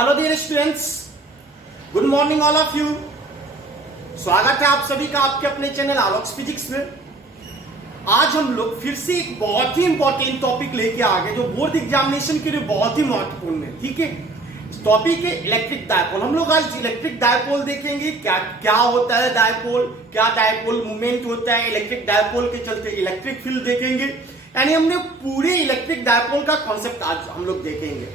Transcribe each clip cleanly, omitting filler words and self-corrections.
Hello dear students, good morning all of you. स्वागत है आप सभी का आपके अपने चैनल आलोक्स फिजिक्स में। आज हम लोग फिर से एक बहुत ही इंपॉर्टेंट टॉपिक लेके आ गए जो बोर्ड एग्जामिनेशन के लिए बहुत ही महत्वपूर्ण है। ठीक है, टॉपिक है इलेक्ट्रिक डायपोल। हम लोग आज इलेक्ट्रिक डायपोल देखेंगे, क्या क्या होता है डायपोल, क्या डायपोल मूवमेंट होता है, इलेक्ट्रिक डायपोल के चलते इलेक्ट्रिक फील्ड देखेंगे। यानी हमने पूरे इलेक्ट्रिक डायपोल का कॉन्सेप्ट आज हम लोग देखेंगे।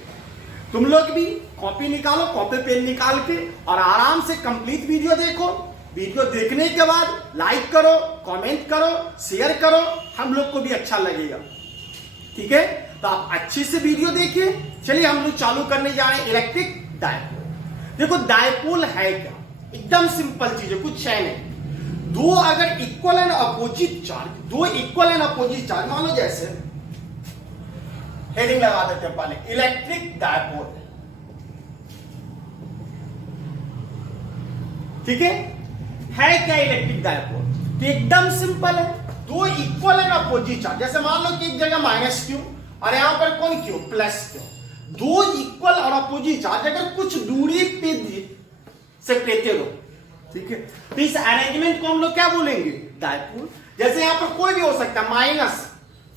तुम लोग भी कॉपी निकालो, कॉपी पेन निकाल के और आराम से कंप्लीट वीडियो देखो। वीडियो देखने के बाद लाइक करो, कमेंट करो, शेयर करो, हम लोग को भी अच्छा लगेगा। ठीक है, तो आप अच्छे से वीडियो देखिए। चलिए हम लोग चालू करने जा रहे हैं इलेक्ट्रिक डायपोल। देखो डायपोल है क्या, एकदम सिंपल चीज है, कुछ है नहीं। दो अगर इक्वल एंड अपोजिट चार्ज, दो इक्वल एंड अपोजिट चार्ज, मान लो जैसे हेडिंग लगा देते हैं पहले इलेक्ट्रिक डायपोल। ठीक है क्या इलेक्ट्रिक डायपोल? तो एकदम सिंपल है, दो इक्वल एंड अपोजिट चार्ज। जैसे मान लो कि एक जगह माइनस क्यू और यहां पर कौन क्यू, प्लस क्यू। दो इक्वल और अपोजिट चार्ज अगर कुछ दूरी पे सेपरेटेड हो, ठीक है, तो इस अरेंजमेंट को हम लोग क्या बोलेंगे, डायपोल। जैसे यहां पर कोई भी हो सकता है,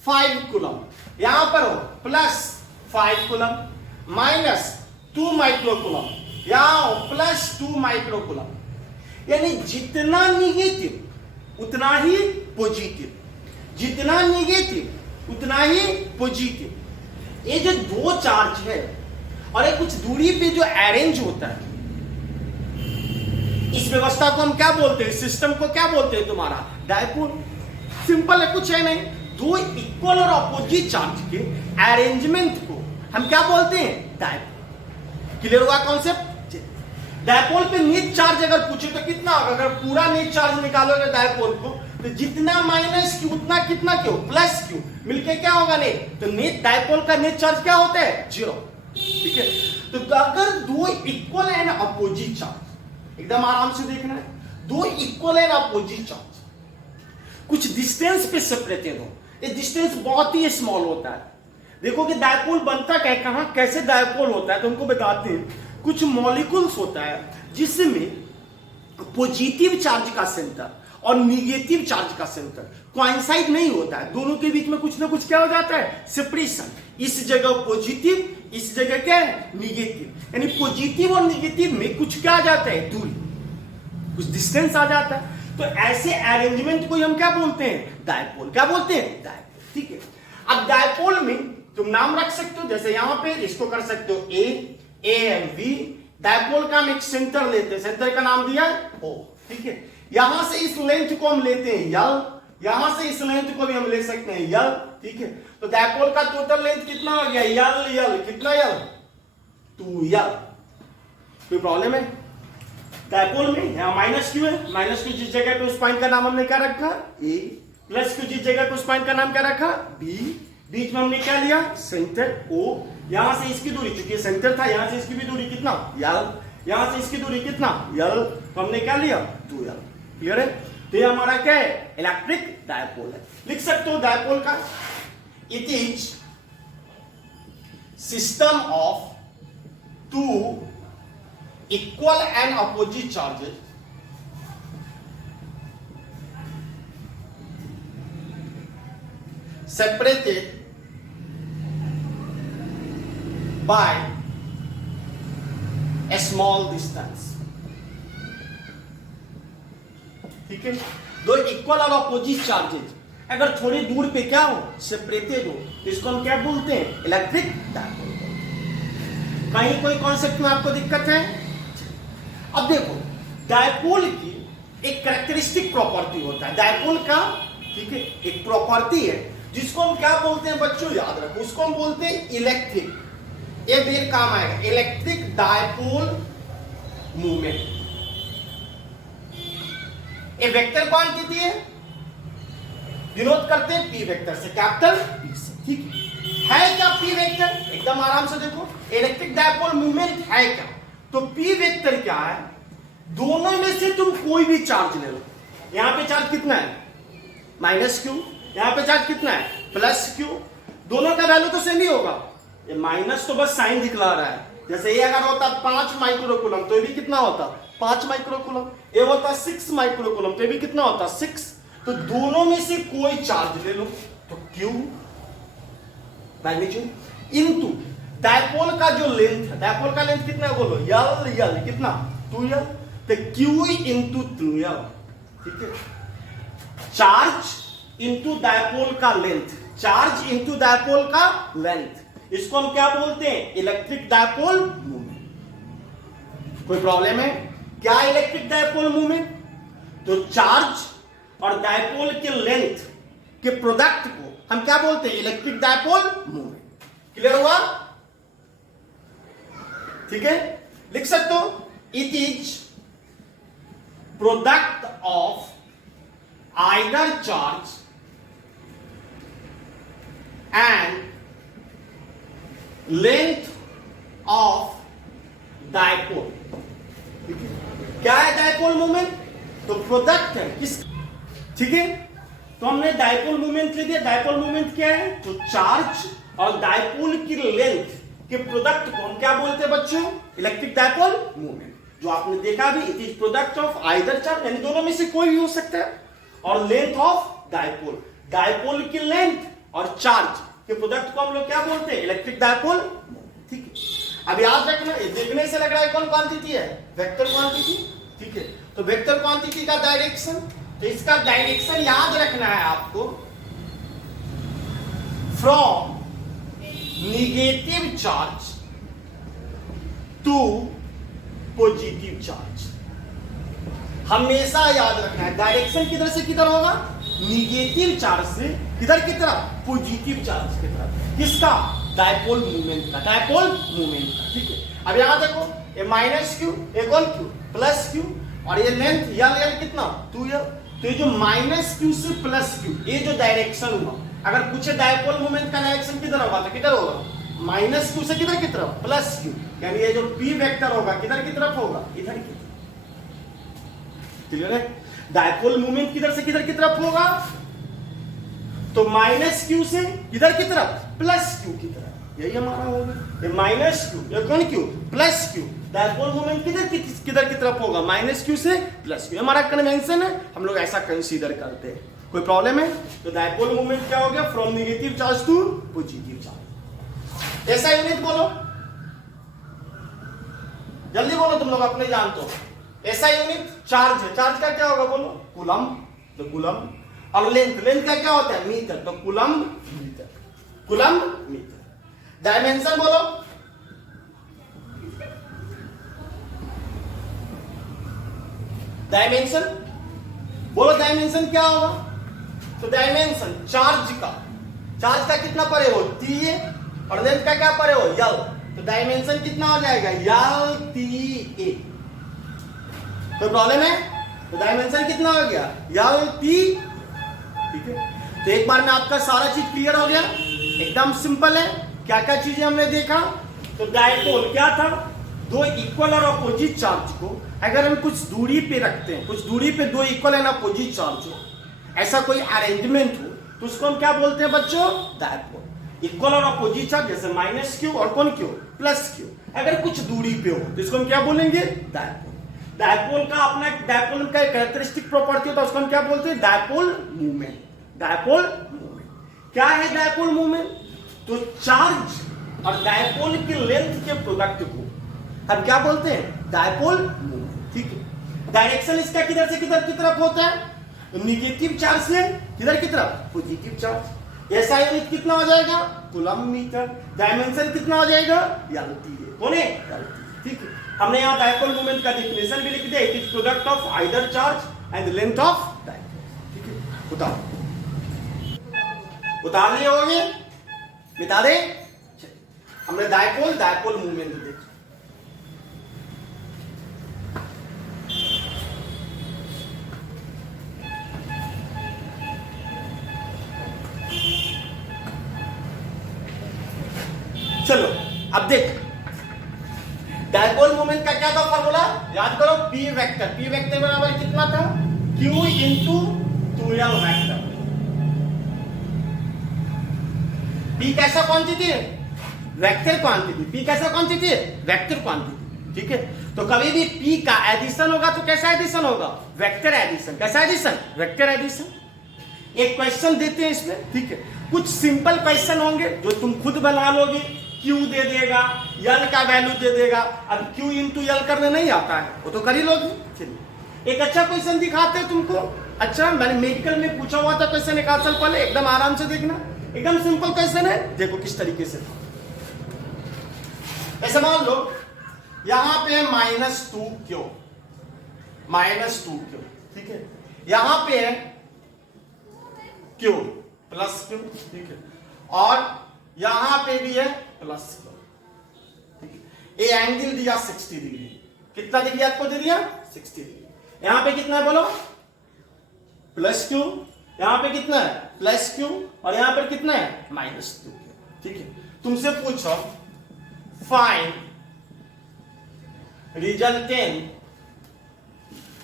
-5 कूलम, यहां पर हो +5 कूलम, -2 माइक्रो कूलम, यहां हो +2 माइक्रो कूलम। यानी जितना निगेटिव उतना ही पॉजिटिव, जितना निगेटिव उतना ही पॉजिटिव। ये जो दो चार्ज है और ये कुछ दूरी पे जो अरेंज होता है, इस व्यवस्था को हम क्या बोलते हैं, सिस्टम को क्या बोलते हैं तुम्हारा, डायपोल। सिंपल है, कुछ है नहीं। दो इक्वल और अपोजिट चार्ज के अरेंजमेंट को हम क्या बोलते हैं, डायपोल। क्लियर हुआ कॉन्सेप्ट? डायपोल पे नेट चार्ज अगर पूछे तो कितना होगा, अगर पूरा नेट चार्ज निकालोगे डायपोल को, तो जितना माइनस क्यू उतना कितना क्यू, प्लस क्यू, मिलके क्या होगा नेट। तो नेट डायपोल का नेट चार्ज क्या होता है, 0। ठीक है, तो अगर दो इक्वल एंड अपोजिट चार्ज, एकदम आराम से देखना है, दो इक्वल एंड अपोजिट चार्ज कुछ डिस्टेंस पे सेपरेटेड हो, ये डिस्टेंस बहुत ही स्मॉल होता है। देखो कि डायपोल बनता क्या, कहां कैसे डायपोल होता है, तो हमको बताते हैं। कुछ मॉलिक्यूल्स होता है जिसमें पॉजिटिव चार्ज का सेंटर और निगेटिव चार्ज का सेंटर कोइंसाइड नहीं होता है, दोनों के बीच में कुछ ना कुछ क्या हो जाता है, सेपरेशन। इस जगह पॉजिटिव, इस जगह क्या है, निगेटिव। यानी पॉजिटिव और निगेटिव में कुछ क्या आ जाता है, दूरी, कुछ डिस्टेंस आ जाता है। तो ऐसे अरेंजमेंट को हम क्या बोलते हैं, डायपोल। क्या बोलते हैं, डायपोल। ठीक है, अब डायपोल में तुम नाम रख सकते हो, जैसे यहां पे इसको कर सकते हो ए एंड बी। डायपोल का हम एक सेंटर लेते हैं, सेंटर का नाम दिया O। ठीक है, यहां से इस लेंथ को हम लेते हैं L, यहां से इस लेंथ को भी हम ले सकते हैं L। ठीक है, तो डायपोल का टोटल लेंथ कितना हो गया, L कितना, L 2L। कोई प्रॉब्लम है डायपोल में? यहां माइनस क्यू है, माइनस क्यू जिस जगह पे उस पॉइंट का नाम हमने क्या रखा, A, प्लस क्यू जिस जगह पे उस पॉइंट का नाम क्या रखा, B, बीच में हमने क्या लिया, सेंटर O। यहां से इसकी दूरी, चूंकि सेंटर था, यहां से इसकी भी दूरी कितना, L, यहां से इसकी दूरी कितना, L, तो हमने क्या लिया, 2L। क्लियर है? तो ये हमारा क्या है, इलेक्ट्रिक डायपोल है। लिख सकते हो डायपोल का, it is system of two equal and opposite charges separated by a small distance। ठीक है, दो इक्वल और अपोजिट चार्जेज अगर थोड़ी दूर पे क्या हो, सेपरेटेड हो, तो इसको हम क्या बोलते हैं, इलेक्ट्रिक डायपोल। कहीं कोई कॉन्सेप्ट में आपको दिक्कत है? अब देखो डायपोल की एक कैरेक्टरिस्टिक प्रॉपर्टी होता है डायपोल का। ठीक है, एक प्रॉपर्टी है जिसको हम क्या बोलते हैं बच्चों, याद रखो, उसको हम बोलते हैं इलेक्ट्रिक, ये देर काम आएगा, इलेक्ट्रिक डायपोल मूवमेंट। ये वेक्टर क्वांटिटी है, डिनोट करते हैं पी वेक्टर से, कैपिटल पी से। ठीक है क्या पी वेक्टर? एकदम आराम से देखो, इलेक्ट्रिक डायपोल मूवमेंट है क्या, तो पी वेक्टर क्या है, दोनों में से तुम कोई भी चार्ज ले लो। यहां पे चार्ज कितना है, -q, यहां पे चार्ज कितना है, +q। दोनों का वैल्यू तो सेम ही होगा, ये माइनस तो बस साइन दिखला रहा है, जैसे ये अगर होता 5 माइक्रोकूलम तो ये भी कितना होता 5 माइक्रोकूलम, ये होता 6 माइक्रोकूलम तो ये भी कितना होता 6। तो दोनों में से कोई चार्ज ले लो तो Q मैग्नीट्यूड इनटू डायपोल का जो लेंथ है, डायपोल का लेंथ कितना है बोलो, L कितना 2L, तो Q इंटू 2L, ठीक है। चार्ज इंटू डायपोल का लेंथ, चार्ज इंटू डायपोल का लेंथ, इसको हम क्या बोलते हैं, इलेक्ट्रिक डायपोल मूवमेंट। कोई प्रॉब्लम है क्या इलेक्ट्रिक डायपोल मूवमेंट? तो चार्ज और डायपोल के लेंथ के प्रोडक्ट को हम क्या बोलते हैं, इलेक्ट्रिक डायपोल मूवमेंट। क्लियर हुआ? ठीक है, लिख सकते हो, it is product of either charge and length of dipole. क्या है डायपोल मूवमेंट? तो प्रोडक्ट है किस, ठीक है। तो हमने डायपोल मूवमेंट ले दिया। डायपोल मूवमेंट क्या है? तो चार्ज और डायपोल की लेंथ के प्रोडक्ट को हम क्या बोलते हैं बच्चों, इलेक्ट्रिक डायपोल मूवमेंट। जो आपने देखा भी, it is product of either charge, यानी दोनों में से कोई भी हो सकता है, और लेंथ ऑफ डायपोल, डायपोल की लेंथ और चार्ज के प्रोडक्ट को हम लोग क्या बोलते हैं, इलेक्ट्रिक डायपोल, ठीक है। अब याद रखना, देखने से लग रहा है कौन क्वांटिटी है, वेक्टर क्वांटिटी, ठीक है। तो वेक्टर क्वांटिटी का डायरेक्शन, तो इसका डायरेक्शन याद रखना है आपको, from negative charge to positive charge. हमेशा याद रखना है डायरेक्शन किधर से किधर होगा, नेगेटिव चार्ज से किधर की तरफ, पॉजिटिव चार्ज की तरफ। किसका, डायपोल मूवमेंट का, डायपोल मूवमेंट का, ठीक है। अब यहां देखो, ये माइनस क्यू, ये कौन क्यू, प्लस क्यू, और ये लेंथ L कितना 2L। तो ये जो माइनस क्यू से प्लस क्यू, ये जो डायरेक्शन हुआ, अगर पूछे डायपोल मूवमेंट का डायरेक्शन किधर होगा तो किधर होगा, माइनस क्यू से किधर की तरफ, प्लस क्यू, यानी ये जो P वेक्टर होगा किधर की तरफ होगा, इधर की तरफ। क्लियर है? डायपोल मूवमेंट किधर से किधर की तरफ होगा, तो माइनस क्यू से किधर की तरफ, प्लस क्यू की तरफ। यही हमारा होगा, ये माइनस क्यू, ये कौन Q, plus Q. Dipole movement किधर की तरफ होगा, माइनस क्यू से प्लस क्यू। हमारा कन्वेंशन है, हम लोग ऐसा कंसीडर करते हैं। कोई प्रॉब्लम है? तो डायपोल मूवमेंट क्या हो गया, from negative charge to positive charge. ऐसा यूनिट बोलो, जल्दी बोलो, तुम लोग अपने जानते हो। ऐसा यूनिट चार्ज है, चार्ज का क्या होगा बोलो, कूलम, तो कूलम। और लेंथ, लेंथ का क्या होता है, मीटर, तो coulomb metre, coulomb metre. Dimension बोलो, डायमेंशन बोलो, डायमेंशन क्या होगा, तो डायमेंशन चार्ज का कितना परे हो, TA, और लेंथ का क्या परे हो, L। तो डायमेंशन कितना हो जाएगा, LTA। तो प्रॉब्लम है, तो डायमेंशन कितना हो गया, LT, ठीक है। तो एक बार में आपका सारा चीज क्लियर हो गया, एकदम सिंपल है। क्या क्या चीजें हमने देखा, तो डायपोल क्या था, दो इक्वल और अपोजिट चार्ज को अगर हम कुछ दूरी पे रखते हैं, कुछ दूरी पे दो इक्वल एंड अपोजिट चार्ज हो, ऐसा कोई अरेंजमेंट हो, तो उसको हम क्या बोलते हैं बच्चों, डायपोल। इक्वल और अपोजिट चार्ज, जैसे माइनस क्यू और कौन क्यू, प्लस क्यू, अगर कुछ दूरी पे हो तो इसको हम क्या बोलेंगे, डायपोल। डायपोल का अपना, डायपोल का एक कैरेक्टरिस्टिक प्रॉपर्टी होता है, उसको हम क्या बोलते हैं, डायपोल मूवमेंट। डायपोल मूवमेंट क्या है, डायपोल मूवमेंट? तो चार्ज और डायपोल की लेंथ के प्रोडक्ट को हम क्या बोलते हैं, डायपोल मूवमेंट, ठीक है। डायरेक्शन इसका किधर से किधर की तरफ होता है, नेगेटिव चार्ज से किधर की तरफ, पॉजिटिव चार्ज। ऐसा यूनिट कितना हो जाएगा, कूलम मीटर। डायमेंशन कितना हो जाएगा, LTA, कौन है, LT, ठीक है। हमने यहाँ डायपोल मूवमेंट का डेफिनेशन भी लिख दिया, it is product of either charge and length of dipole, ठीक है। उतार लिए होंगे, मिटा दे। हमने डायपोल मूवमेंट देखा। चलो अब देख, डायपोल मोमेंट का क्या था फॉर्मूला, याद करो, P वेक्टर बराबर कितना था, Q into 2L vector. P कैसा क्वांटिटी है, वेक्टर क्वांटिटी। पी कैसा क्वांटिटी है? Vector quantity. ठीक है, तो कभी भी पी का एडिशन होगा तो कैसा एडिशन होगा? Vector addition. कैसा एडिशन? Vector addition. एक क्वेश्चन देते हैं इसमें, ठीक है, कुछ सिंपल क्वेश्चन होंगे जो तुम खुद बना लोगे। क्यू दे देगा, यल का वैल्यू दे देगा। अब क्यू इंटू यल करने नहीं आता है, वो तो कर ही लोगे। चलिए एक अच्छा क्वेश्चन दिखाते हैं तुमको। अच्छा, मैंने मेडिकल में पूछा हुआ था क्वेश्चन 1 साल पहले, एकदम आराम से देखना, एकदम सिंपल क्वेश्चन है। देखो किस तरीके से, ऐसे मान लो यहां पे -2 क्यू, ठीक है, यहां पे है क्यू प्लस क्यू, ठीक है, और यहां पे भी है प्लस क्यू, ठीक है। ये एंगल दिया 60 डिग्री। कितना डिग्री आपको दे दिया? 60 डिग्री। यहां पे कितना है बोलो? Plus Q. यहां पे कितना है? Plus Q. और यहां पर कितना है? -2 क्यू, ठीक है। तुमसे पूछो फाइंड रिजल्टेंट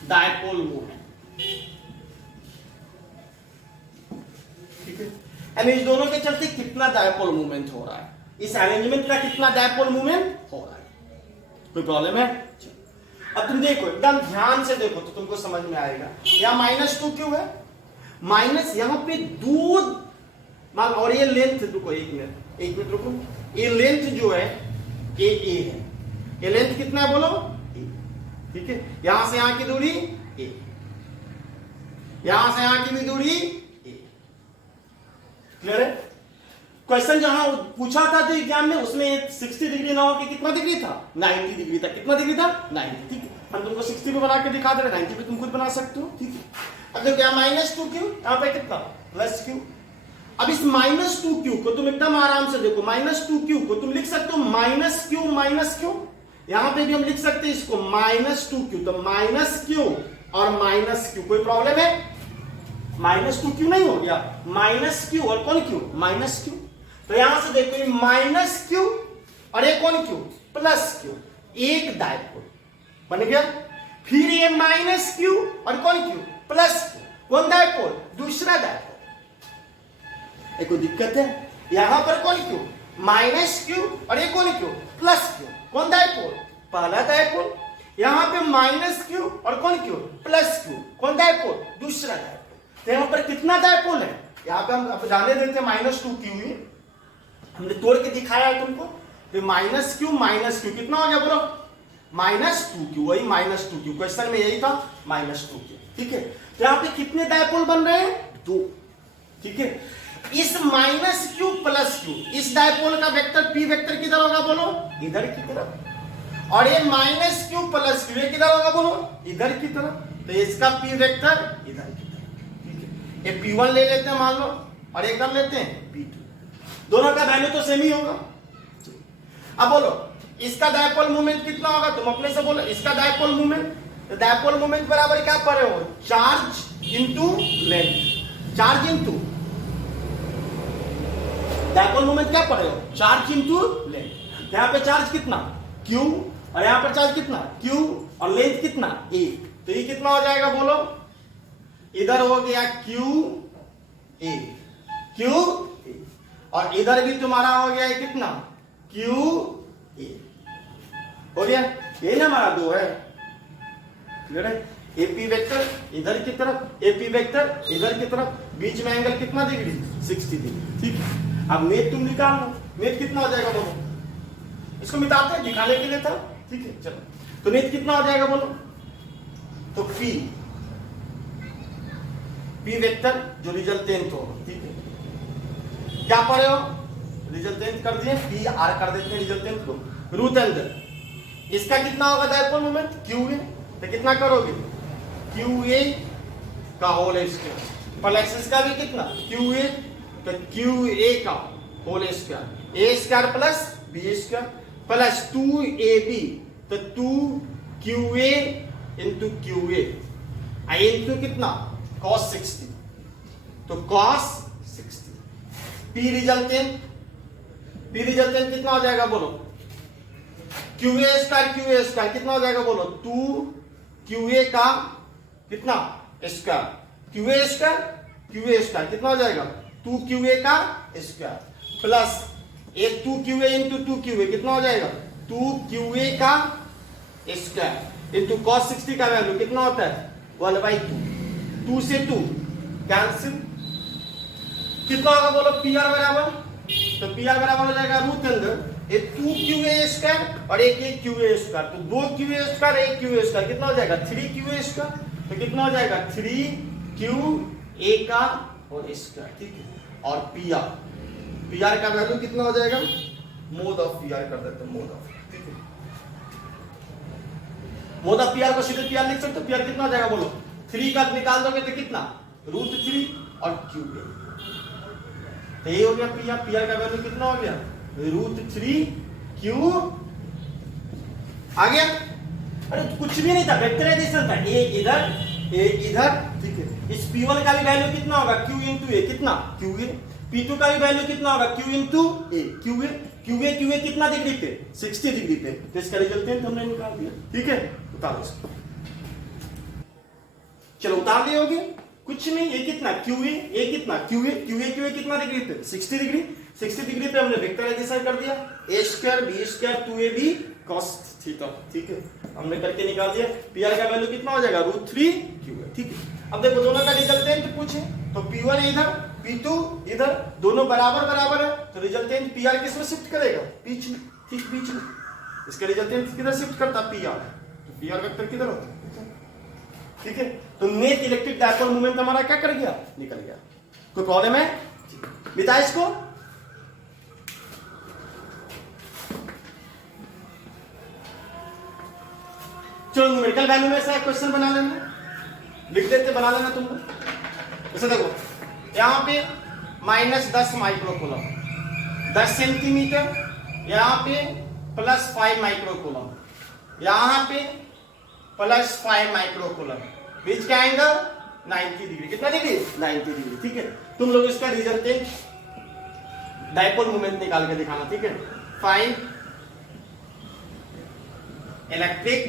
डायपोल मोमेंट, ठीक है, यानी इस दोनों के चलते कितना डायपोल मूवमेंट हो रहा है, इस अरेंजमेंट का कितना डायपोल मूवमेंट हो रहा है। कोई प्रॉब्लम है? अब तुम देखो, एकदम ध्यान से देखो तो तुमको समझ में आएगा। यहां -2 क्यों है? माइनस यहां पे 2 मान, और ये लेंथ, रुको 1 मिनट रुको, ये लेंथ जो है ए है। ये लेंथ कितना है बोलो? ए, ठीक है। यहां से यहां की दूरी ए, यहां से यहां की भी दूरी ए। क्लियर है? क्वेश्चन जहां पूछा था जो एग्जाम में, उसमें 60 डिग्री ना होकर कितना डिग्री था? 90 डिग्री था। कितना डिग्री था? 90। ठीक है, हम तुमको 60 पे बना के दिखा दे रहे, 90 पे तुम खुद बना सकते हो। ठीक है, अब देखो यहाँ -2 क्यू, यहाँ पे कितना? Plus Q. अब इस -2 क्यू को तुम एकदम आराम से देखो, -2 क्यू को तुम लिख सकते हो -क्यू। यहां पे भी हम लिख सकते हैं इसको -2 क्यू, तो -क्यू और -क्यू। कोई प्रॉब्लम है? -2 क्यू नहीं हो गया? -क्यू और कौन क्यू? -क्यू। तो यहां से देखो ये -क्यू और ये कौन क्यू? Plus Q. एक डायपोल बन गया। फिर ये -क्यू और कौन क्यू? Plus Q. कौन डायपोल? दूसरा डायपोल। एक दिक्कत है, यहां पर कौन क्यू? -क्यू और ये कौन क्यू? Plus Q. कौन डायपोल? पहला डायपोल। यहां पे -क्यू और कौन क्यू? Plus Q. कौन डायपोल? दूसरा डायपोल। तो यहां पर कितना डायपोल है? यहां पे हम अब जाने देते हैं -2 क्यू ही, हमने तोड़ के दिखाया है तुमको। तो -क्यू कितना हो गया बोलो? -2 क्यू। वही -2 क्यू, क्वेश्चन में यही था, -2 क्यू। ठीक है, तो यहां पे कितने डायपोल बन रहे हैं? 2। ठीक है, इस -क्यू प्लस क्यू, इस डायपोल का वेक्टर पी वेक्टर किधर होगा बोलो? इधर की तरफ। और ये -क्यू प्लस क्यू ये किधर होगा बोलो? इधर की तरफ। तो इसका पी वेक्टर इधर की तरफ। ठीक है, ये P1 ले लेते हैं मान लो, और ये कर लेते हैं P2। दोनों का वैल्यू तो सेम ही होगा। अब बोलो इसका डायपोल मोमेंट कितना होगा? तुम अपने से बोलो इसका डायपोल मोमेंट। तो डायपोल मोमेंट बराबर क्या पढ़ रहे हो? Charge into length. Charge into dipole moment क्या पढ़ रहे हो? Charge into length. यहाँ पे चार्ज कितना? Q, और यहाँ पर चार्ज कितना? Q, और लेंथ कितना? A। तो ये कितना हो जाएगा बोलो? इधर हो गया QA, QA, और इधर भी तुम्हारा हो गया कितना? QA। हो गया? ये ना हमारा 2 है। क्लियर है? AP वेक्टर इधर की तरफ, AP वेक्टर इधर की तरफ, बीच में एंगल कितना डिग्री? 60 डिग्री। ठीक है, अब नेट तुम निकाल लो। नेट कितना हो जाएगा बोलो? इसको मिटाते हैं, दिखाने के लिए था। ठीक है, चलो, तो नेट कितना हो जाएगा बोलो? तो P वेक्टर जो रिजल्टेंट हो। ठीक है, क्या पढ़े हो? रिजल्टेंट कर दिए, P R कर देते हैं रिजल्टेंट को। रूट एंगल इसका कितना होगा डायपोल मोमेंट? QA। तो कितना करोगे? QA का होल स्क्वायर प्लस इसका भी कितना? QA। तो QA का whole square, A square plus B square plus 2AB। तो 2QA इंटू QA इंटू कितना? cos 60। तो cos 60। P रिजल्टेंट कितना हो जाएगा बोलो? QA स्क्वायर कितना हो जाएगा बोलो? 2QA का कितना? स्क्वायर। QA स्क्वायर कितना हो जाएगा? 2QA का स्क्वायर प्लस ए 2QA इंटू 2QA कितना हो जाएगा 2QA का स्क्वायर इंटू cos 60 का वैल्यू कितना होता है 1/2, 2 से 2 कैंसिल, कितना होगा बोलो PR बराबर, तो PR बराबर हो जाएगा रूट अंदर ये 2QA स्क्वायर और एक QA स्क्वायर, तो 2QA स्क्वायर 1QA स्क्वायर कितना हो जाएगा 3QA स्क्वायर, तो कितना हो जाएगा 3QA का और स्क्वायर, ठीक है। और PR का वैल्यू कितना हो जाएगा मोड ऑफ PR कर देते हैं, मोड ऑफ, ठीक है। मोड ऑफ PR को सीधे PR लिख सकते हो, PR कितना हो जाएगा बोलो 3 का निकाल दोगे तो कितना √3 और QA, तो ये हो गया PR का वैल्यू कितना हो गया √3Q आ गया। अरे कुछ भी नहीं था, वेक्टराइजेशन था, एक इधर, ठीक है। इस P1 का भी वैल्यू कितना होगा Q इंटू A, कितना QA, P2 का भी वैल्यू कितना होगा Q इंटू A, QA कितना डिग्री पे 60 डिग्री पे, तो इसका रिजल्टेंट हमने निकाल दिया, ठीक है। उतारो इसको, चलो उतार दिए होगे, कुछ नहीं, ये कितना QA, ये कितना QA कितना डिग्री पे 60 डिग्री पे हमने वेक्टराइजेशन कर दिया, A² B² 2AB cos theta, ठीक है, हमने करके निकाल दिया। PR का वैल्यू कितना हो जाएगा √3QA, ठीक है। अब देखो दोनों का रिजल्टेंट पूछे तो P1 इधर P2 इधर, दोनों बराबर है, तो रिजल्टेंट PR किस में शिफ्ट करेगा बीच में, ठीक बीच में, इसका रिजल्टेंट किधर शिफ्ट करता PR, तो PR वेक्टर किधर होता है, ठीक है। तो नेट इलेक्ट्रिक डायपोल मोमेंट हमारा क्या कर गया निकल गया। कोई प्रॉब्लम है बिता इसको, चलो न्यूमेरिकल वैल्यू में से क्वेश्चन बना लेना, लिख देते बना लेना तुम लोग। जैसे देखो यहाँ पे -10 माइक्रोकूलम 10 सेंटीमीटर, यहाँ पे +5 माइक्रोकूलम, यहाँ पे +5 माइक्रोकूलम, बीच का एंगल 90 डिग्री, कितना डिग्री 90 डिग्री, ठीक है। तुम लोग इसका रिजल्टेंट डायपोल मोमेंट निकाल के दिखाना, ठीक है। फाइंड इलेक्ट्रिक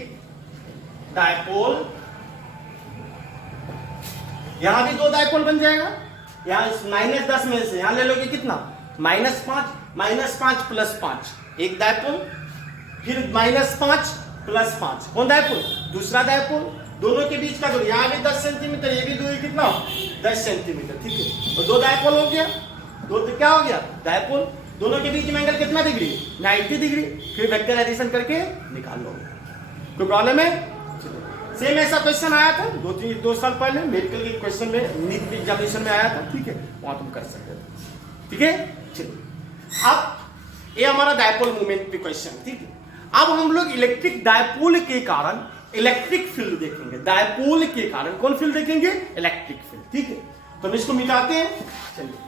डायपोल, यहां भी 2 डायपोल बन जाएगा, यहां -10 में से यहां ले लोगे कितना -5 + 5 एक डायपोल, फिर -5 + 5 कौन डायपोल दूसरा डायपोल, दोनों के बीच का दूरी यहां भी 10 सेंटीमीटर, ये भी दूरी कितना 10 सेंटीमीटर, ठीक है। तो 2 डायपोल हो गया, दो क्या हो गया डायपोल, दोनों के बीच में एंगल कितना डिग्री 90 डिग्री, फिर वेक्टराइजेशन करके निकाल लो। कोई प्रॉब्लम है? सेम ऐसा क्वेश्चन आया था 2 साल पहले मेडिकल के क्वेश्चन में, नीट एग्जामिनेशन में आया था, ठीक है, वहां तुम कर सकते हो, ठीक है। चलिए अब ये हमारा डायपोल मोमेंट पे क्वेश्चन, ठीक है। अब हम लोग इलेक्ट्रिक डायपोल के कारण इलेक्ट्रिक फील्ड देखेंगे, डायपोल के कारण कौन फील्ड देखेंगे इलेक्ट्रिक फील्ड, ठीक है। तो हम इसको मिटाते हैं, चलिए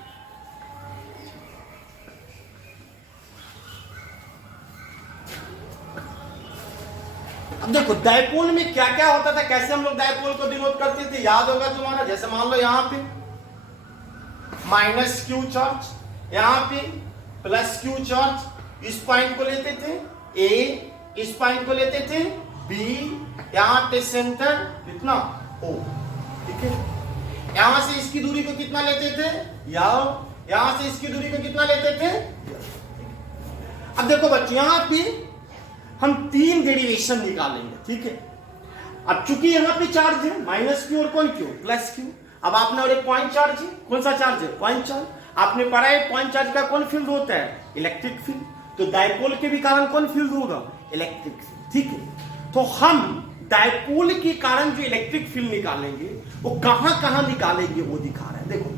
अब देखो डायपोल में क्या क्या होता था, कैसे हम लोग डायपोल को डिनोट करते थे, याद होगा तुम्हारा। जैसे मान लो यहाँ पे -Q चार्ज, यहाँ पे +Q चार्ज, इस पॉइंट को लेते थे A, इस पॉइंट को लेते थे B, यहाँ पे सेंटर कितना O, ठीक है। यहां से इसकी दूरी को कितना लेते थे यहां से इसकी दूरी को कितना लेते थे। अब देखो बच्चों यहाँ पे हम 3 डेरिवेशन निकालेंगे, ठीक है। अब चूंकि यहाँ पे चार्ज है -Q और कौन Q +Q, अब आपने और एक पॉइंट चार्ज है, कौन सा चार्ज है पॉइंट चार्ज, आपने पढ़ा है पॉइंट चार्ज का कौन फील्ड होता है इलेक्ट्रिक फील्ड, तो डायपोल के भी कारण कौन फील्ड होगा इलेक्ट्रिक फील्ड, ठीक है। तो हम डायपोल के कारण जो इलेक्ट्रिक फील्ड निकालेंगे वो कहां निकालेंगे वो दिखा रहे हैं। देखो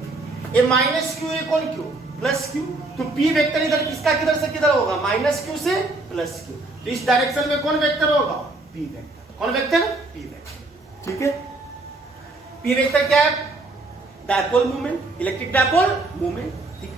ये -Q है कौन Q +Q, तो P वेक्टर इधर किसका किधर से किधर होगा -Q से +Q, तो इस डायरेक्शन में कौन वेक्टर होगा P वेक्टर, कौन वेक्टर P वेक्टर, ठीक है। P वेक्टर क्या है dipole moment, electric dipole moment, ठीक है।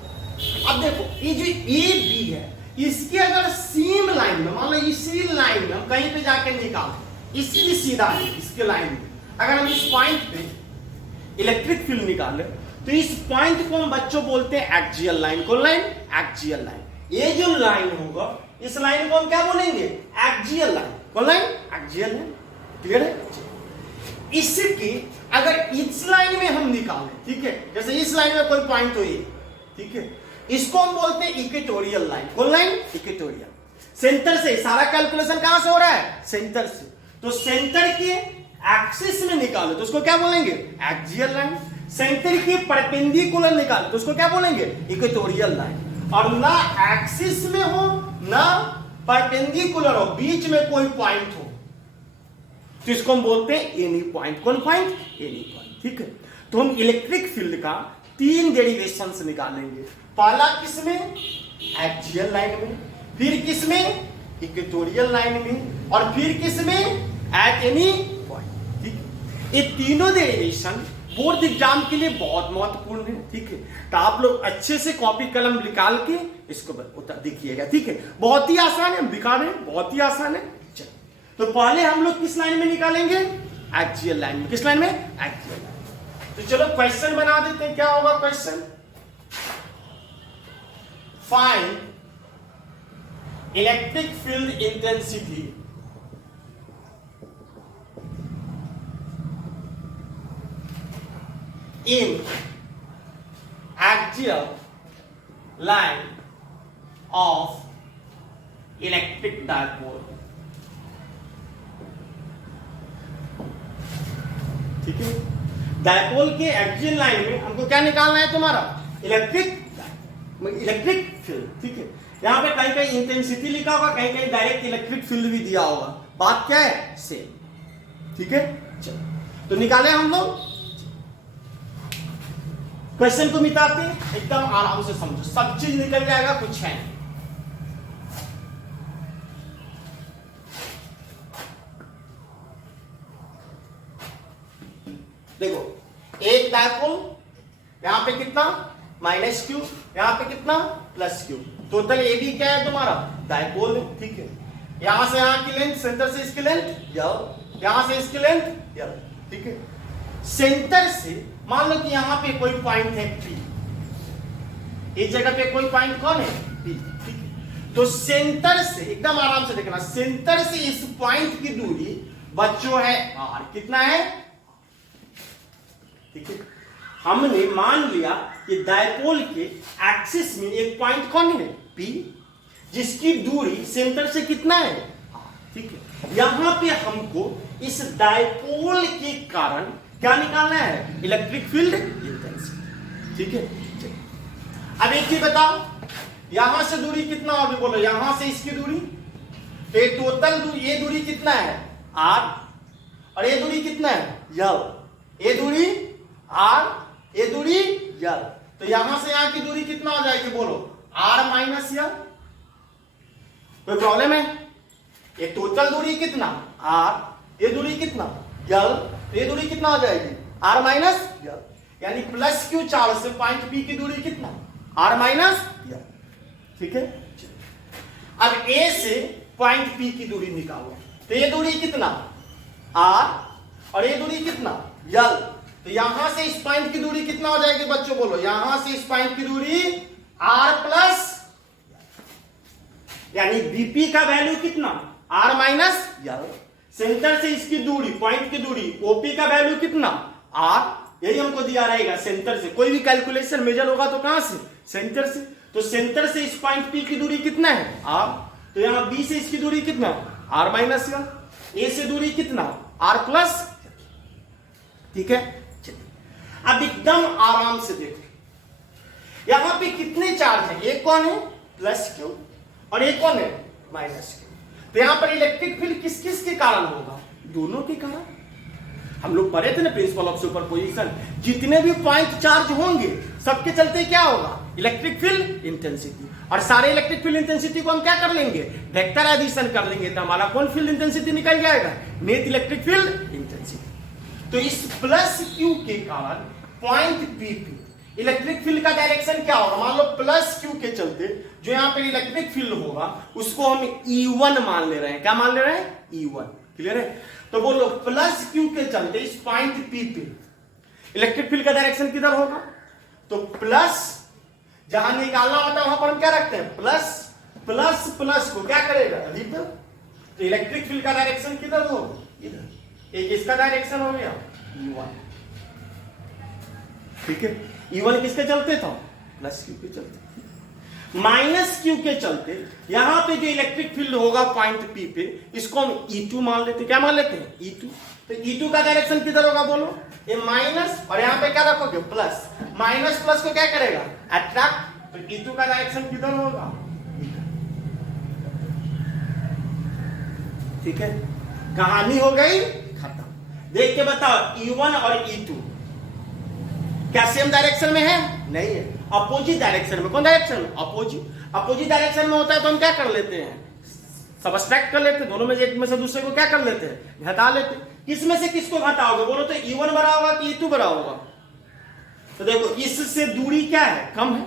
अब देखो ये जो ए बी है इसकी अगर सेम लाइन में मान लो इसी लाइन में हम कहीं पे जाके निकाल इसी सीधा है इसके लाइन में, अगर हम इस पॉइंट पे इलेक्ट्रिक फील्ड निकाले तो इस पॉइंट को हम बच्चों बोलते हैं एक्सियल लाइन, कौन लाइन एक्सियल लाइन। ये जो लाइन होगा इस लाइन को हम क्या बोलेंगे एक्सियल लाइन, कौन लाइन एक्सियल लाइन, क्लियर है। इसकी अगर इस लाइन में हम निकालें, ठीक है, जैसे इस लाइन में कोई पॉइंट हो ये, ठीक है, इसको हम बोलते हैं इक्वेटोरियल लाइन। कौन लाइन? इक्वेटोरियल। सेंटर से सारा कैलकुलेशन कहां से हो रहा है? सेंटर से। तो सेंटर के एक्सिस में निकालो तो उसको क्या बोलेंगे? Axial line. सेंटर की परपेंडिकुलर निकालो तो उसको क्या बोलेंगे? Equatorial line. और ना एक्सिस में हो ना परपेंडिकुलर हो, बीच में कोई पॉइंट हो तो इसको हम बोलते हैं एनी पॉइंट। कौन पॉइंट? Any point. ठीक है, तो हम इलेक्ट्रिक फील्ड का 3 डेरिवेशंस निकालेंगे। पहला किसमें? एक्सियल लाइन में, फिर किसमें? इक्वेटोरियल लाइन में, और फिर किसमें? At any point. ठीक है, ये तीनों डेरिवेशन बोर्ड एग्जाम के लिए बहुत महत्वपूर्ण है। ठीक है, तो आप लोग अच्छे से कॉपी कलम निकाल के इसको देखिएगा। ठीक है, बहुत ही आसान है, हम दिखा रहे हैं, बहुत ही आसान है। तो पहले हम लोग किस लाइन में निकालेंगे? एक्सियल लाइन में। किस लाइन में? Axial line. तो चलो क्वेश्चन बना देते हैं। क्या होगा question? Find electric field intensity in axial line of electric dipole। ठीक है, डायपोल के एक्सियल लाइन में हमको क्या निकालना है? तुम्हारा इलेक्ट्रिक फील्ड। ठीक है, यहां पे कहीं कहीं इंटेंसिटी लिखा होगा, कहीं कहीं डायरेक्ट इलेक्ट्रिक फील्ड भी दिया होगा। बात क्या है? सेम। ठीक है, चलो तो निकाले हम लोग। क्वेश्चन को मिटाते हैं, एकदम आराम से समझो, सब चीज निकल जाएगा, कुछ है नहीं। देखो, एक डायपोल यहां पे कितना? -q, यहां पे कितना? +q। टोटल एबी क्या है तुम्हारा? डायपोल है। ठीक है, यहां से यहां की लेंथ, सेंटर से इसकी लेंथ l, यहां से इसकी लेंथ l। ठीक है, सेंटर से मान लो कि यहां पे कोई पॉइंट है P, इस जगह पे कोई पॉइंट कौन है? P। ठीक है, तो सेंटर से एकदम आराम से देखना, सेंटर से इस पॉइंट की दूरी बच्चों है r। कितना है? ठीक है, हमने मान लिया कि डायपोल के एक्सिस में एक पॉइंट कौन है? P, जिसकी दूरी सेंटर से कितना है? r। ठीक है, यहां पे हमको इस डायपोल के कारण क्या निकालना है? Electric field intensity. ठीक है, अब एक चीज बताओ, यहां से दूरी कितना होगी? बोलो, यहां से इसकी दूरी, तो ये टोटल दूरी, ये दूरी कितना है? r, और ये दूरी कितना है? l। ये दूरी r, ये दूरी l। तो यहां से यहां की दूरी कितना हो जाएगी? बोलो, r माइनस l। कोई प्रॉब्लम है? ये टोटल दूरी कितना? r, ये दूरी कितना? l। तो ये दूरी कितना हो जाएगी? r माइनस l, यानी +q चार्ज से पॉइंट P की दूरी कितना? r minus l। ठीक है, अब A से पॉइंट P की दूरी निकालो, तो ये दूरी कितना? r, और ये दूरी कितना? l। तो यहां से इस पॉइंट की दूरी कितना हो जाएगी बच्चों? बोलो, यहां से इस पॉइंट की दूरी r प्लस, यानी BP का वैल्यू कितना? r minus l। सेंटर से इसकी दूरी, पॉइंट की दूरी, OP का वैल्यू कितना? r। यही हमको दिया रहेगा सेंटर से। कोई भी कैलकुलेशन मेजर होगा तो कहां से? सेंटर से। तो सेंटर से इस पॉइंट P की दूरी कितना है? r। तो यहां B से इसकी दूरी कितना? r minus l। A से दूरी कितना? r plus. ठीक है, अब एकदम आराम से देखो, यहां पे कितने चार्ज है? एक कौन है? +q, और एक कौन है? -q। तो यहां पर इलेक्ट्रिक फील्ड किस किस के कारण होगा? दोनों के कारण। हम लोग पढ़े थे ना प्रिंसिपल ऑफ सुपरपोजिशन, जितने भी पॉइंट चार्ज होंगे सबके चलते क्या होगा? Electric field intensity. और सारे इलेक्ट्रिक फील्ड इंटेंसिटी को हम क्या कर लेंगे? वेक्टर एडिशन कर लेंगे, तो हमारा कौन फील्ड इंटेंसिटी निकल जाएगा? Net electric field intensity. तो इस +q के कारण पॉइंट P पे इलेक्ट्रिक फील्ड का डायरेक्शन क्या होगा? मान लो +q के चलते जो यहां पर इलेक्ट्रिक फील्ड होगा उसको हम E1 मान ले रहे हैं। क्या मान ले रहे हैं? E1। क्लियर है? तो बोलो, +q के चलते इस पॉइंट P पे इलेक्ट्रिक फील्ड का डायरेक्शन किधर होगा? तो प्लस, जहां निकालना होता है वहां पर हम क्या रखते हैं? प्लस। प्लस प्लस को क्या करेगा? अधिकतम। तो इलेक्ट्रिक फील्ड का डायरेक्शन किधर होगा? इधर। एक इसका डायरेक्शन हो गया E1। ठीक है, E1 किसके चलते था? +q के चलते। माइनस क्यू के चलते यहां पे जो इलेक्ट्रिक फील्ड होगा पॉइंट पी पे, इसको हम E2 मान लेते हैं। क्या मान लेते हैं? E2। तो E2 का डायरेक्शन किधर होगा बोलो? ये माइनस, और यहां पे क्या रखोगे? प्लस। माइनस प्लस को क्या करेगा? अट्रैक्ट। तो E2 का डायरेक्शन किधर होगा? ठीक है, कहानी हो गई खत्म। देख के बताओ, E1 और E2 क्या सेम डायरेक्शन में है? नहीं है, अपोजिट डायरेक्शन में। कौन डायरेक्शन? अपोजिट। अपोजिट डायरेक्शन में होता है तो हम क्या कर लेते हैं? सबट्रैक्ट कर लेते हैं। दोनों में से एक में से दूसरे को क्या कर लेते हैं? घटा लेते हैं। किस में से किसको घटाओगे बोलो तो? E1 बड़ा होगा कि E2 बड़ा होगा? तो देखो, इससे दूरी क्या है? कम है।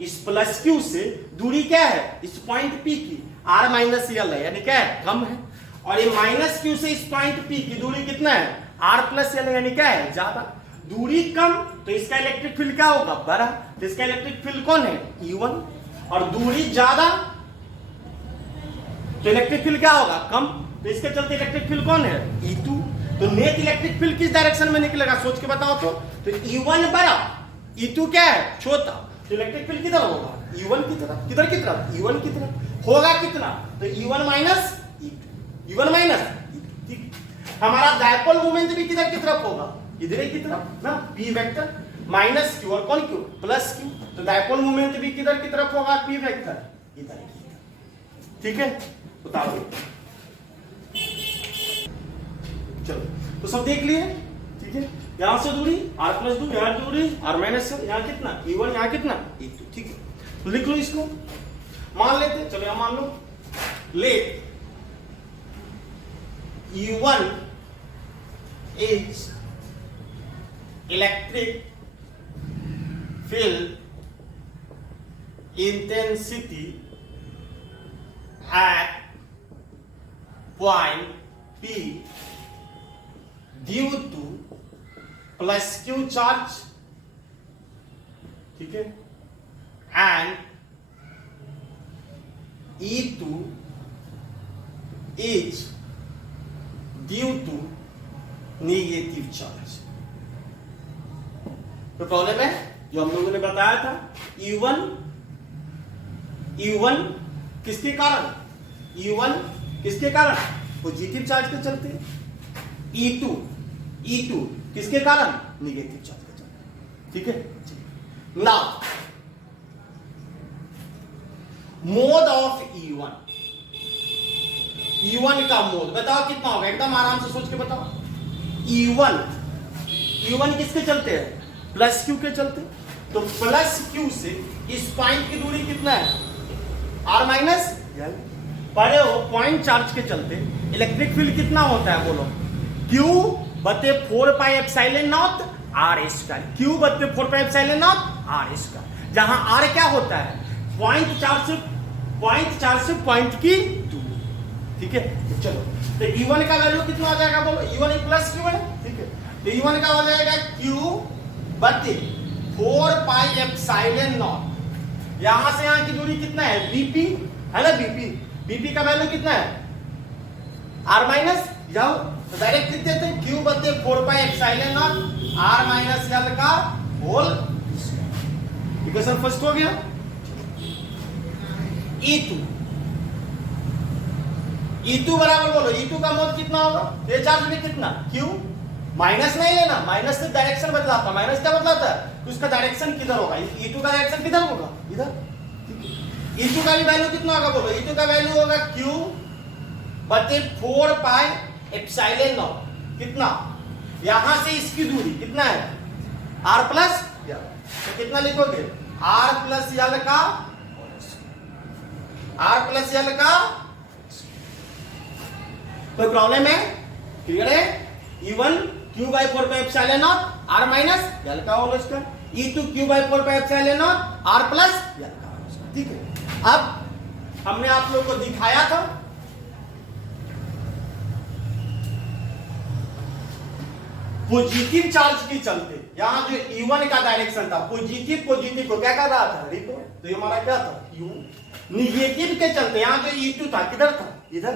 इस प्लस क्यू से दूरी क्या है? इस पॉइंट P की R माइनस L है, यानी क्या है? कम है। और ये माइनस क्यू से इस पॉइंट P की दूरी कितना है? R प्लस L, यानी क्या है? ज्यादा। दूरी कम, तो इसका इलेक्ट्रिक फील्ड क्या होगा? बड़ा। तो इसका इलेक्ट्रिक फील्ड कौन है? E1। और दूरी ज्यादा, तो इलेक्ट्रिक फील्ड क्या होगा? कम। तो इसके चलते इलेक्ट्रिक फील्ड कौन है? E2। तो नेट इलेक्ट्रिक फील्ड किस डायरेक्शन में निकलेगा? सोच के बताओ तो E1 बड़ा, E2 क्या है? छोटा। तो इलेक्ट्रिक फील्ड किधर होगा? E1 की तरफ। किधर की तरफ? E1 की तरफ। होगा कितना? तो E1 minus E2। E1 minus E2। ठीक। हमारा डायपोल मोमेंट भी किधर की तरफ होगा? इधर की तरफ ना। P वेक्टर माइनस क्यू और कौन क्यू? Plus Q. तो डायपोल मोमेंट भी किधर की तरफ होगा? P वेक्टर इधर की तरफ। ठीक है, बताओ। चलो, तो सब देख लिए। ठीक है, यहां से दूरी R प्लस 2, यहां दूरी R माइनस, यहां कितना? E1, यहां कितना? E2। ठीक है, तो लिख लो इसको, मान लेते। चलो यहां मान लो, ले E1 is electric field intensity at point P due to plus Q charge, ठीक है, and E2 is due to negative charge. तो प्रॉब्लम है जो हम लोगों ने बताया था, E1 किसके कारण? E1 किसके कारण? पॉजिटिव चार्ज के चलते। E2 किसके कारण? नेगेटिव चार्ज के चलते। ठीक है, नाउ मोड ऑफ E1 का मोड बताओ कितना होगा? एकदम आराम से सोच के बताओ। E1 किसके चलते हैं? प्लस क्यू के चलते। तो प्लस क्यू से इस पॉइंट की दूरी कितना है? R minus L। पढ़े हो, पॉइंट चार्ज के चलते इलेक्ट्रिक फील्ड कितना होता है बोलो? Q बटे 4 pi epsilon naught R square. Q बटे 4 pi epsilon naught R square, जहां R क्या होता है? पॉइंट चार्ज से पॉइंट की दूरी। ठीक है, चलो, तो E1 का वैल्यू कितना आ जाएगा बोलो? E1 प्लस क्यू है। ठीक है, तो E1 का हो जाएगा Q बटे 4 पाई एप्सिलॉन नॉट। यहां से यहां की दूरी कितना है? BP है ना। BP का वैल्यू कितना है? R माइनस, जाओ तो डायरेक्ट लिख देते हैं Q बटे 4 pi epsilon naught R minus L का होल। इक्वेशन फर्स्ट हो गया। E2 बराबर बोलो, E2 का मोड कितना होगा? ये चार्ज भी कितना? Q। माइनस नहीं लेना, माइनस से डायरेक्शन बदलाता। माइनस क्या बदलाता है? उसका डायरेक्शन किधर होगा? E2 का डायरेक्शन किधर होगा? इधर। E2 का भी वैल्यू कितना होगा बोलो? E2 का वैल्यू होगा Q बटे 4 पाई एप्सिलॉन नॉट। कितना? यहां से इसकी दूरी कितना है? R plus L। तो कितना लिखोगे? R प्लस L का कोई प्रॉब्लम है? क्लियर है? E1 Q by 4 pi epsilon naught R minus L का whole square. E2 Q by 4 pi epsilon naught R plus L का होल स्क्वायर। ठीक है, अब हमने आप लोगों को दिखाया था पॉजिटिव चार्ज के चलते यहां जो E1 का डायरेक्शन था, पॉजिटिव को क्या कर रहा था? रिपो। तो ये हमारा क्या था? Q। निगेटिव के चलते यहां जो E2 था किधर था? इधर।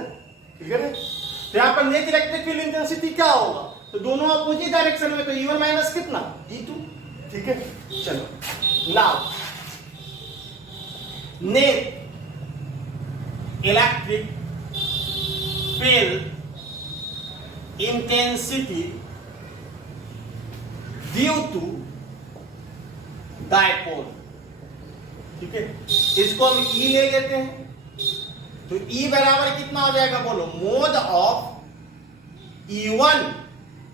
क्लियर है? तो यहां पर नेट इलेक्ट्रिक फील्ड इंटेंसिटी क्या होगा? तो दोनों अपोजिट डायरेक्शन में, तो E1 माइनस कितना? E2। ठीक है, चलो now net electric field intensity due to dipole. ठीक है, इसको हम ई ले लेते हैं, तो ई बराबर कितना हो जाएगा बोलो, mode of E1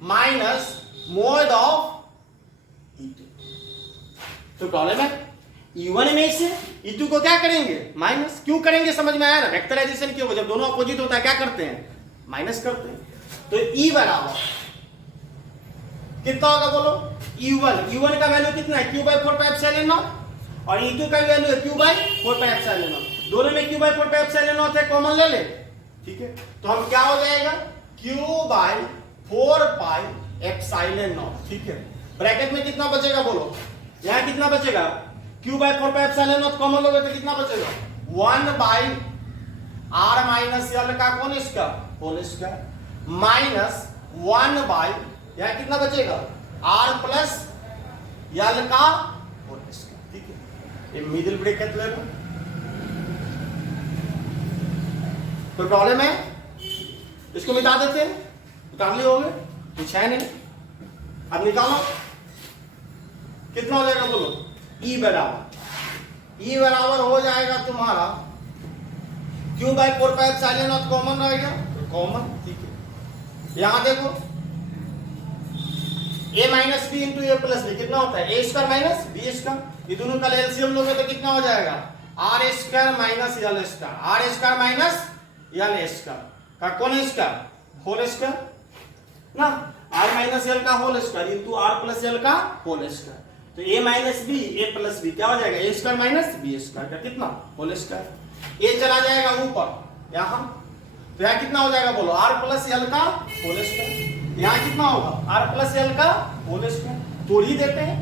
minus mode of E2। तो प्रॉब्लम है E1 में से E2 को क्या करेंगे, माइनस। क्यों करेंगे समझ में आया ना, वेक्टराइजेशन क्यों, जब दोनों अपोजिट होता है क्या करते हैं, माइनस करते हैं। तो E बराबर कितना होगा बोलो, E1 का वैल्यू कितना है, Q by 4πε0, और E2 का वैल्यू है Q by 4πε0। दोनों में Q by 4πε0 है, कॉमन ले ले। ठीक है, तो हम क्या हो जाएगा, Q by 4πε0। ठीक है, ब्रैकेट में कितना बचेगा बोलो, यहां कितना बचेगा, Q by 4πε0 कॉमन लोगे तो कितना बचेगा, 1 by r माइनस यल का कौन इसका होल स्क्वायर, माइनस 1 by यहां कितना बचेगा, r प्लस यल का होल स्क्वायर। ठीक है, ये मिडिल ब्रैकेट ले लो। कोई प्रॉब्लम है, इसको मिटा देते हैं, निकाल लिए होंगे, कुछ है नहीं। अब निकालो कितना हो जाएगा बोलो, E बराबर हो जाएगा तुम्हारा Q by 4πε0 कॉमन रहेगा, तो कॉमन। ठीक है, यहां देखो a minus B into A plus B कितना होता है, A square minus B square. ये दोनों का एलसीएम लोगे तो कितना हो जाएगा, R square minus L square, R square minus L square का कौन स्क्वायर, होल स्क्वायर ना, आर माइनस यल का whole square into R plus L का होल स्क्वायर। तो a minus B, A plus B क्या हो जाएगा, A square minus B square का कितना होल स्क्वायर। ए चला जाएगा ऊपर यहां, तो यहां कितना हो जाएगा बोलो, आर प्लस यल का होल स्क्वायर। यहां कितना होगा, आर प्लस यल का होल स्क्वायर। तोड़ ही देते हैं,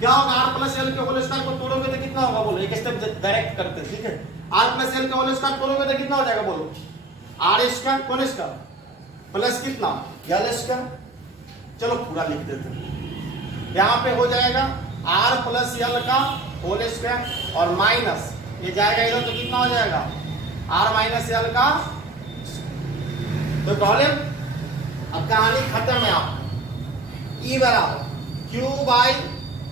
क्या होगा, आर प्लस यल के होल स्क्वायर को तोड़ोगे तो कितना होगा बोलो, एक स्टेप डायरेक्ट करते हैं। ठीक है, आर प्लस यल का होल स्क्वायर तोड़ोगे तो कितना हो जाएगा बोलो, आर स्क्वायर कौन स्क्वायर प्लस कितना यल स्क्वायर। चलो पूरा लिख देते हैं, यहां पे हो जाएगा आर प्लस यल का होल स्क्वायर और माइनस ये जाएगा इधर, तो कितना हो जाएगा, आर माइनस यल का। तो प्रॉब्लम अब कहानी खत्म है। आप E बराबर Q by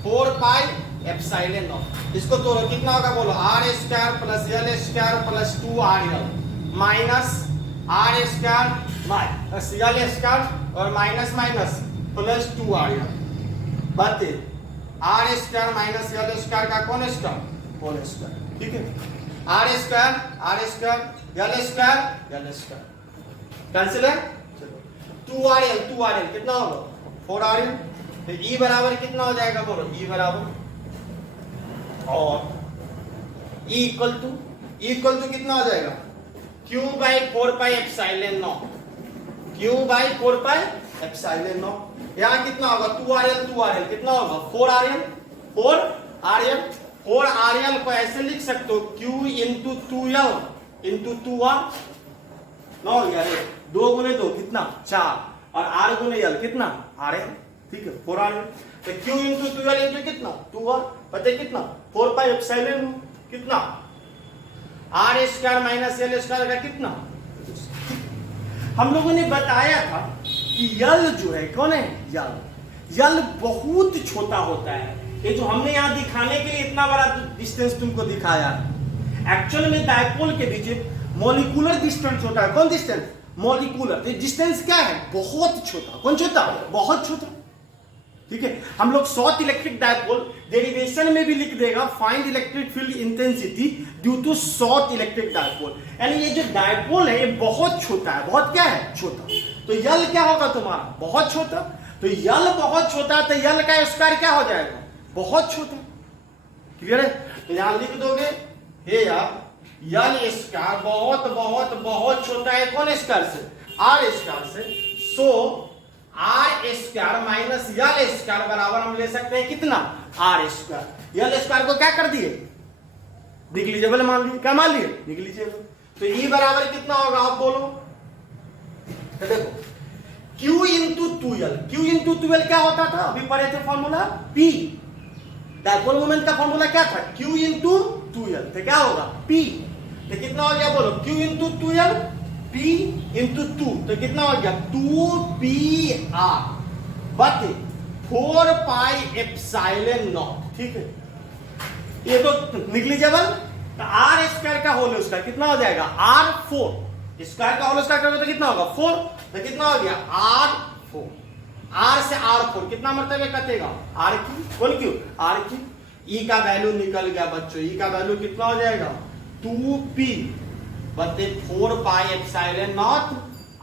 4πε0, इसको तोड़ो कितना होगा बोलो, R square plus L square plus 2rl minus R square minus L square और माइनस माइनस प्लस 2rl बातें, R square minus L square का कौन स्क्वायर, होल स्क्वायर। ठीक है, R square L square cancel है, चलो 2rl कितना होगा 4rl। तो E बराबर कितना हो जाएगा बोलो, E बराबर और E इक्वल टू कितना हो जाएगा, Q by 4πε0, Q by 4πε0। यहाँ कितना होगा 2rl कितना होगा 4rl को ऐसे लिख सकते हो Q into 2l into 2r, नौ हो गया, 2 गुने 2 कितना 4 और r गुने l कितना rl। ठीक है, 4rl। तो Q इंटू 2l इंटू कितना 2r, पता है कितना 4πε कितना R square minus L square का कितना। हम लोगों ने बताया था कि यल जो है कौन है, यल बहुत छोटा होता है। ये जो हमने यहाँ दिखाने के लिए इतना बड़ा डिस्टेंस तुमको दिखाया, एक्चुअल में डायपोल के बीच मॉलिक्यूलर डिस्टेंस होता है। कौन डिस्टेंस, मॉलिक्यूलर। तो डिस्टेंस क्या है, बहुत छोटा। कौन छोटा, बहुत छोटा। ठीक है, हम लोग शॉर्ट इलेक्ट्रिक डायपोल डेरिवेशन में भी लिख देगा, find electric field intensity due to short electric dipole. यानी ये जो डायपोल है ये बहुत छोटा है, बहुत क्या है, छोटा। तो यल क्या होगा तुम्हारा, बहुत छोटा। तो यल बहुत छोटा, तो यल का स्क्वायर क्या हो जाएगा, बहुत छोटा। क्लियर है, तो यहां लिख दोगे हे यार यल स्क्वायर बहुत बहुत बहुत छोटा है। कौन स्क्वायर से, आर स्क्वायर से। So R square minus L square बराबर हम ले सकते हैं कितना, आर स्क्वायर। यल स्क्वायर को क्या कर दिए, निग्लिजिबल मान लिए। क्या मान लिए, निग्लिजिबल। तो ई बराबर कितना होगा आप बोलो। तो देखो Q into 2l, Q into 2l क्या होता था, अभी पढ़े थे फॉर्मूला P। डायपोल मोमेंट का फॉर्मूला क्या था, Q इंटू 2l, तो क्या होगा P, तो कितना हो गया बोलो Q into 2l, P into 2, तो कितना हो गया 2PR बटे 4 पाई एप्सिलॉन नॉट, ठीक है। ये तो निग्लिजिबल, तो R स्क्वायर का होल स्क्वायर कितना हो जाएगा R4 स्क्वायर का होल स्क्वायर करोगे तो कितना होगा 4, तो कितना हो गया R4, R से R4 कितना मरतबे कटेगा R की, बोल क्यों R की, E का वैल्यू निकल गया बच्चों, E का वैल्यू कितना हो जाएगा 2P बटे 4 पाई एप्सिलॉन नॉट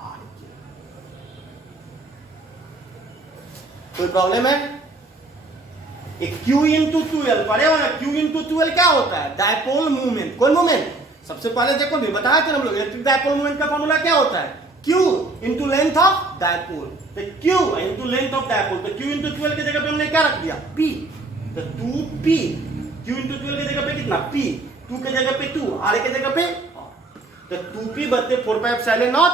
R की। कोई प्रॉब्लम है? एक Q इंटू 2L पढ़े हो ना, Q इंटू 2L क्या होता है डायपोल मूवमेंट, कौन मूवमेंट, सबसे पहले देखो नहीं बताया कि हम लोग इलेक्ट्रिक डायपोल मूवमेंट का फॉर्मूला क्या होता है Q into length of dipole, तो Q into length of dipole, तो Q इंटू 12 की जगह पे हमने क्या रख दिया P, तो 2P, Q इंटू 12 की जगह पे कितना P, 2 की जगह पे 2, R की जगह पे, तो 2P बटे 4 pi epsilon not,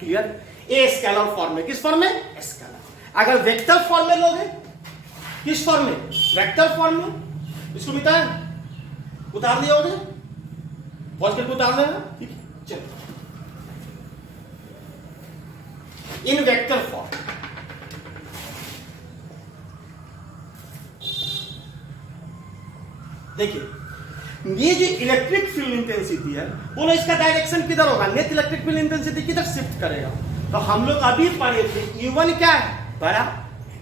clear. A scalar form में, किस फॉर्म में स्केलर, अगर वेक्टर फॉर्म में लोगे, किस फॉर्म में वेक्टर फॉर्म में, इसको मिटाएं उतार दिया होगे, पॉज करके उतार देना, ठीक है चलो। इन वेक्टर फॉर्म देखिए, ये जो इलेक्ट्रिक फील्ड इंटेंसिटी है, बोलो इसका डायरेक्शन किधर होगा, नेट इलेक्ट्रिक फील्ड इंटेंसिटी किधर शिफ्ट करेगा, तो हम लोग अभी पढ़े थे E1 क्या है बड़ा,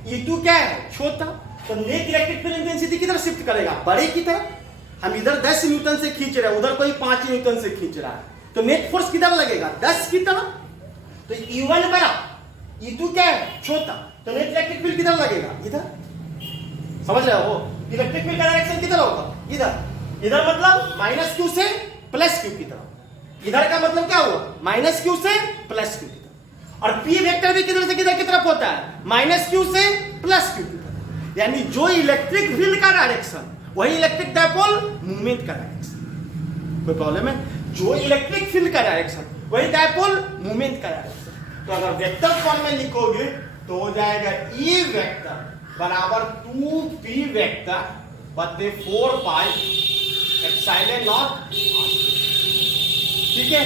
E2 क्या है छोटा, तो नेट इलेक्ट्रिक फील्ड इंटेंसिटी किधर शिफ्ट करेगा बड़े की तरफ। हम इधर 10 न्यूटन से खींच रहे हैं, उधर कोई 5 न्यूटन से खींच रहा है, तो नेट फोर्स किधर लगेगा 10 की तरफ, तो E1 बड़ा, E2 क्या है छोटा, तो नेट इलेक्ट्रिक फील्ड किधर लगेगा इधर, समझ रहे हो, इलेक्ट्रिक फील्ड का डायरेक्शन किधर होगा इधर, इधर मतलब माइनस क्यू से प्लस क्यू की तरफ, इधर का मतलब क्या हुआ माइनस क्यू से प्लस क्यू की तरफ, और P वेक्टर भी किधर से किधर की तरफ होता है माइनस क्यू से प्लस क्यू की तरफ, यानी जो इलेक्ट्रिक फील्ड का डायरेक्शन वही इलेक्ट्रिक डायपोल मूवमेंट का डायरेक्शन। कोई प्रॉब्लम है? जो इलेक्ट्रिक फील्ड का डायरेक्शन वही डायपोल मूवमेंट का डायरेक्शन। तो अगर वेक्टर फॉर्म में लिखोगे तो हो जाएगा E वेक्टर बराबर 2P वेक्टर बटे 4 पाई एप्सिलॉन नॉट, ठीक है।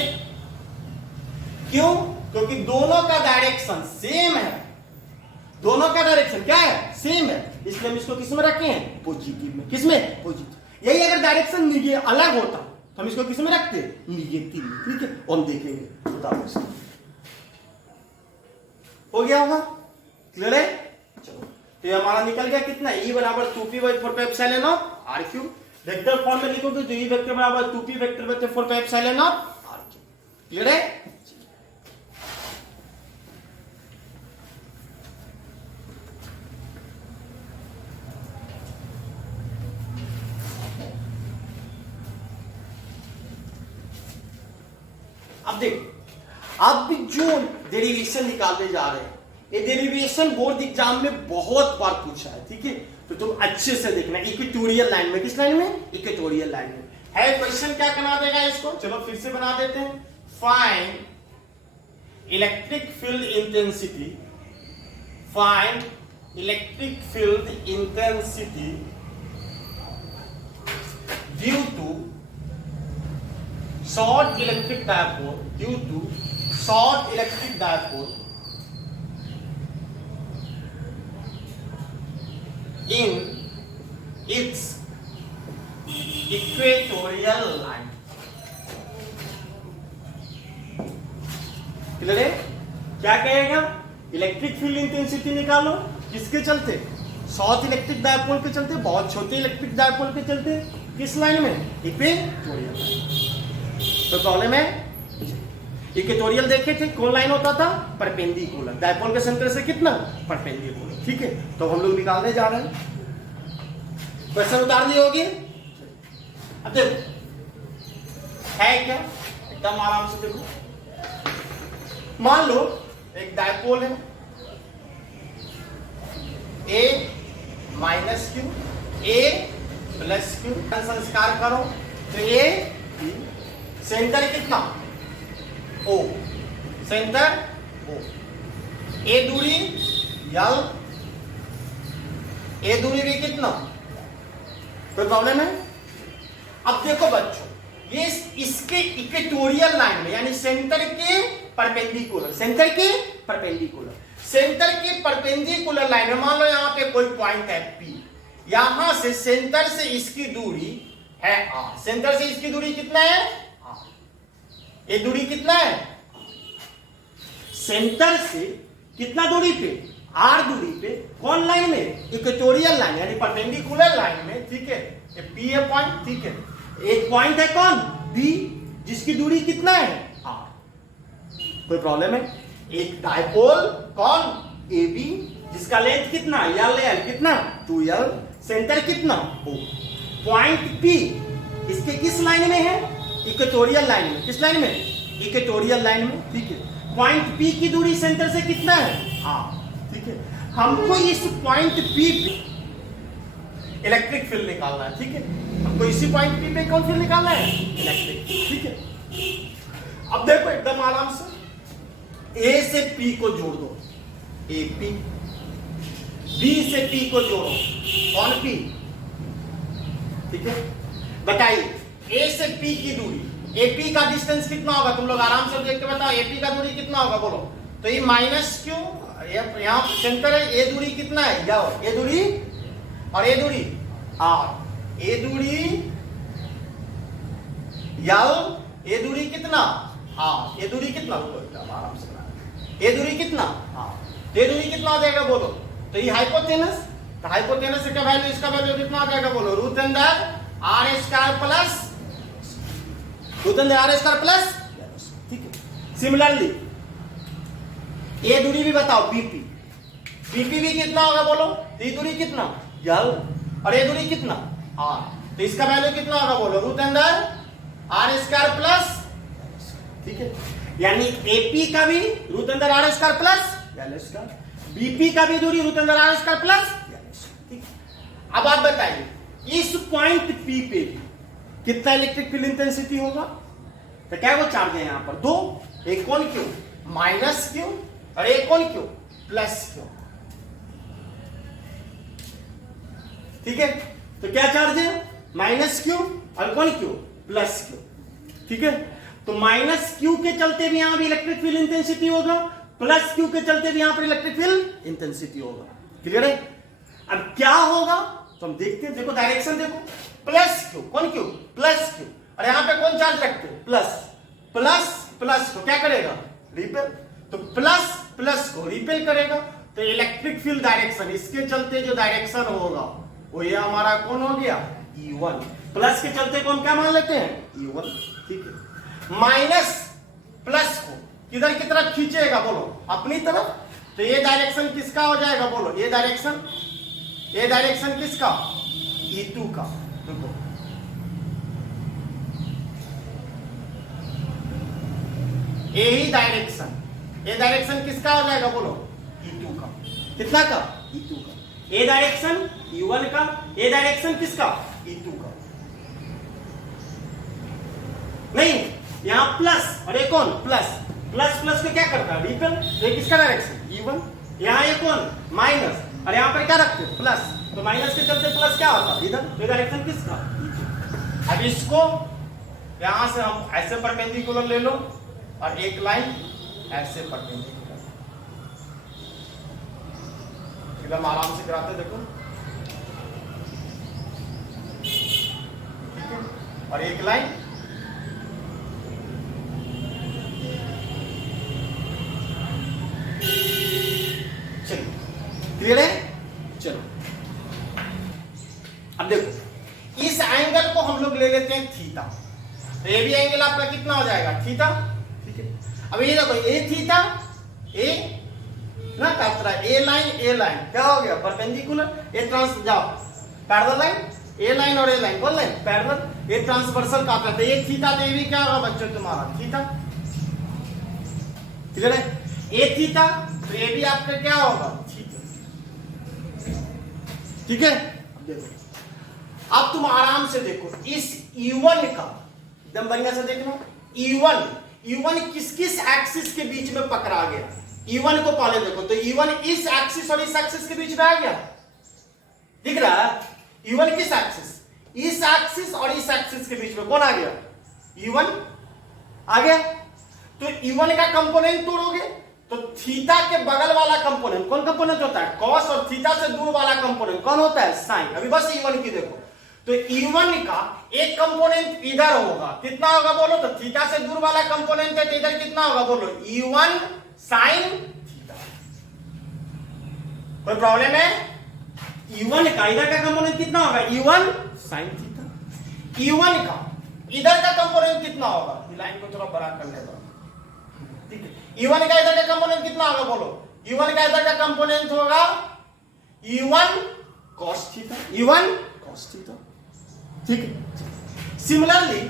क्यों? क्योंकि दोनों का डायरेक्शन सेम है, दोनों का डायरेक्शन क्या है सेम है, इसलिए हम इसको किस में रखे हैं पॉजिटिव में, किस में पॉजिटिव। यही अगर डायरेक्शन अलग होता तो हम इसको किस में रखते निगेटिव में, ठीक है, हम देखेंगे बताओ इसको। हो गया होगा क्लियर है, चलो तो ये हमारा निकल गया कितना E बराबर 2P by 4 pi epsilon naught R cube. Vector form में लिखोगे तो E वेक्टर बराबर 2P वेक्टर बटे 4 pi epsilon naught R cube, clear है। अब देख, अब जो डेरिवेशन निकालने जा रहे हैं, ये डेरिवेशन बोर्ड एग्जाम में बहुत बार पूछा है, ठीक है, तो तुम अच्छे से देखना इक्वेटोरियल लाइन में, किस लाइन में इक्वेटोरियल लाइन में है क्वेश्चन। क्या करना देगा इसको, चलो फिर से बना देते हैं। Find electric field intensity, find electric field intensity due to short electric dipole, due to short electric dipole in its equatorial line। Clear है? क्या कहेगा, इलेक्ट्रिक फील्ड इंटेंसिटी निकालो, किसके चलते शॉर्ट इलेक्ट्रिक डायपोल के चलते, बहुत छोटे इलेक्ट्रिक डायपोल के चलते, किस लाइन में इक्वेटोरियल लाइन। तो प्रॉब्लम है, इक्वेटोरियल देखे थे कौन लाइन होता था परपेंडिकुलर, डायपोल के सेंटर से कितना परपेंडिकुलर, ठीक है, तो हम लोग निकालने जा रहे हैं। क्वेश्चन उतार लिए होगी, अब देखो है क्या एकदम आराम से देखो। मान लो एक डायपोल है A minus Q, A plus Q, संस्कार करो तो A सेंटर कितना O, सेंटर O, A दूरी L, A दूरी भी कितना कोई प्रॉब्लम है? अब देखो बच्चों, ये इसके इक्वेटोरियल लाइन में यानी सेंटर के परपेंडिकुलर, सेंटर के परपेंडिकुलर लाइन में, मान लो यहां पे कोई पॉइंट है P, यहां से सेंटर से इसकी दूरी है R, सेंटर से इसकी दूरी कितना है R, ये दूरी कितना है, सेंटर से कितना दूरी पे, R दूरी पे, कौन लाइन में, इक्वेटोरियल लाइन यानी परपेंडिकुलर लाइन में, ठीक है, ये P है पॉइंट, ठीक है, एक पॉइंट है कौन B, जिसकी दूरी कितना है R, कोई प्रॉब्लम है? एक डायपोल कौन AB, जिसका लेंथ कितना L कितना 2L, सेंटर कितना O, पॉइंट P इसके किस लाइन में है, इक्वेटोरियल लाइन में, किस लाइन में, इक्वेटोरियल लाइन में, ठीक है, पॉइंट P की दूरी सेंटर से कितना है R, ठीक है, हमको इस पॉइंट P पे इलेक्ट्रिक फील्ड निकालना है, ठीक है, हमको इसी पॉइंट P पे कौन फील्ड निकालना है, इलेक्ट्रिक, ठीक है। अब देखो एकदम आराम से A से P को जोड़ दो, AP, B से P को जोड़ो, कौन P, ठीक है, बताइए A से P की दूरी, AP का डिस्टेंस कितना होगा, तुम लोग आराम से देख के बताओ, AP का दूरी कितना होगा बोलो, तो ये माइनस क्यों, यहाँ सेंटर है, ये दूरी कितना है, जाओ ये दूरी और ये दूरी R, ये दूरी L, ये दूरी कितना R, ये दूरी कितना, आराम से, ये दूरी कितना R, ये दूरी कितना आ जाएगा बोलो, तो ये हाइपोटेनस, तो हाइपोटेनस का वैल्यू, इसका वैल्यू कितना आ जाएगा बोलो, root under R square plus, root under R square plus, ठीक है। सिमिलरली ये दूरी भी बताओ BP, BP भी कितना होगा बोलो, ये दूरी कितना L, और ये दूरी कितना R, तो इसका वैल्यू कितना होगा बोलो, root under R square plus, ठीक है, यानी AP का भी root under R square plus L square, BP का भी दूरी root under R square plus L square, ठीक है। अब आप बताइए इस पॉइंट P पे कितना इलेक्ट्रिक फील्ड इंटेंसिटी होगा, तो क्या वो चार्ज है यहां पर दो, एक कौन क्यों माइनस क्यों और एक कौन क्यों प्लस क्यों, ठीक है, तो क्या चार्ज है माइनस क्यू और कौन क्यू प्लस क्यू, ठीक है, तो माइनस क्यू के चलते भी यहां भी इलेक्ट्रिक फील्ड इंटेंसिटी होगा, प्लस क्यू के चलते भी यहां पर इलेक्ट्रिक फील्ड इंटेंसिटी होगा, क्लियर है? अब क्या होगा तो हम देखते हैं, देखो डायरेक्शन देखो, प्लस क्यू कौन क्यू प्लस क्यू, और यहां पे कौन चार्ज रखते हो प्लस, प्लस प्लस को क्या करेगा रिपेल, तो प्लस प्लस को रिपेल करेगा, तो इलेक्ट्रिक फील्ड डायरेक्शन इसके चलते जो डायरेक्शन होगा वो ये हमारा कौन हो गया E1, प्लस के चलते कौन क्या मान लेते हैं E1, ठीक है, माइनस प्लस को किधर की तरफ खींचेगा बोलो अपनी तरफ, तो ये डायरेक्शन किसका हो जाएगा बोलो, ये डायरेक्शन किसका E2 का, देखो यही ये डायरेक्शन किसका हो जाएगा बोलो E2 का, कितना का E2 का, ये डायरेक्शन E1 का, ये डायरेक्शन किसका E2 का, नहीं यहां प्लस और ये कौन प्लस, प्लस प्लस को क्या करता है रिपेल, तो ये किसका डायरेक्शन E1, यहां ये कौन माइनस और यहां पर क्या रखते हैं प्लस, तो माइनस के चलते प्लस क्या होता है इधर, तो डायरेक्शन किसका E2। अब इसको यहां से हम ऐसे परपेंडिकुलर ले लो और एक लाइन ऐसे परपेंडिकुलर, एकदम आराम से कराते देखो, ठीक है, और एक लाइन चलो क्लियर है, चलो अब देखो इस एंगल को हम लोग ले लेते हैं थीटा, तो ये भी एंगल आपका कितना हो जाएगा थीटा, ठीक है, अब ये देखो ए थीटा ए ना काट रहा है, ए लाइन क्या हो गया परपेंडिकुलर, ए ट्रांस जाओ पैरेलल लाइन, ए लाइन और ए लाइन कौन लाइन पैरेलल, ये ट्रांसवर्सल काट रहा है, ये थीटा तो ये भी क्या होगा बच्चों तुम्हारा थीटा, क्लियर है, ए थीटा तो ये भी आपका क्या होगा थीटा, ठीक है। अब देखो अब तुम आराम से देखो इस E1 का एकदम बढ़िया से देखना, E1 किस किस एक्सिस के बीच में पकड़ा गया, E1 को पहले देखो, तो E1 इस एक्सिस और इस एक्सिस के बीच में आ गया, दिख रहा है E1 किस एक्सिस, इस एक्सिस और इस एक्सिस के बीच में कौन आ गया? E1 आ गया। तो E1 का कंपोनेंट तोड़ोगे तो थीटा के बगल वाला कंपोनेंट कौन कंपोनेंट होता है? कॉस। और थीटा से दूर वाला कंपोनेंट कौन होता है? साइन। अभी बस E1 की देखो, तो E1 का एक कंपोनेंट इधर होगा, कितना होगा बोलो? तो थीटा से दूर वाला कंपोनेंट है तो इधर कितना होगा बोलो? E1 sine theta. कोई प्रॉब्लम है? E1 का इधर का कंपोनेंट कितना होगा? E1 sine theta. E1 का इधर का कंपोनेंट कितना होगा? लाइन को थोड़ा बड़ा करने दो, ठीक है। E1 का इधर का कंपोनेंट कितना होगा बोलो? E1 का इधर का कंपोनेंट होगा E1 cos theta. E1 cos theta, ठीक है। सिमिलरली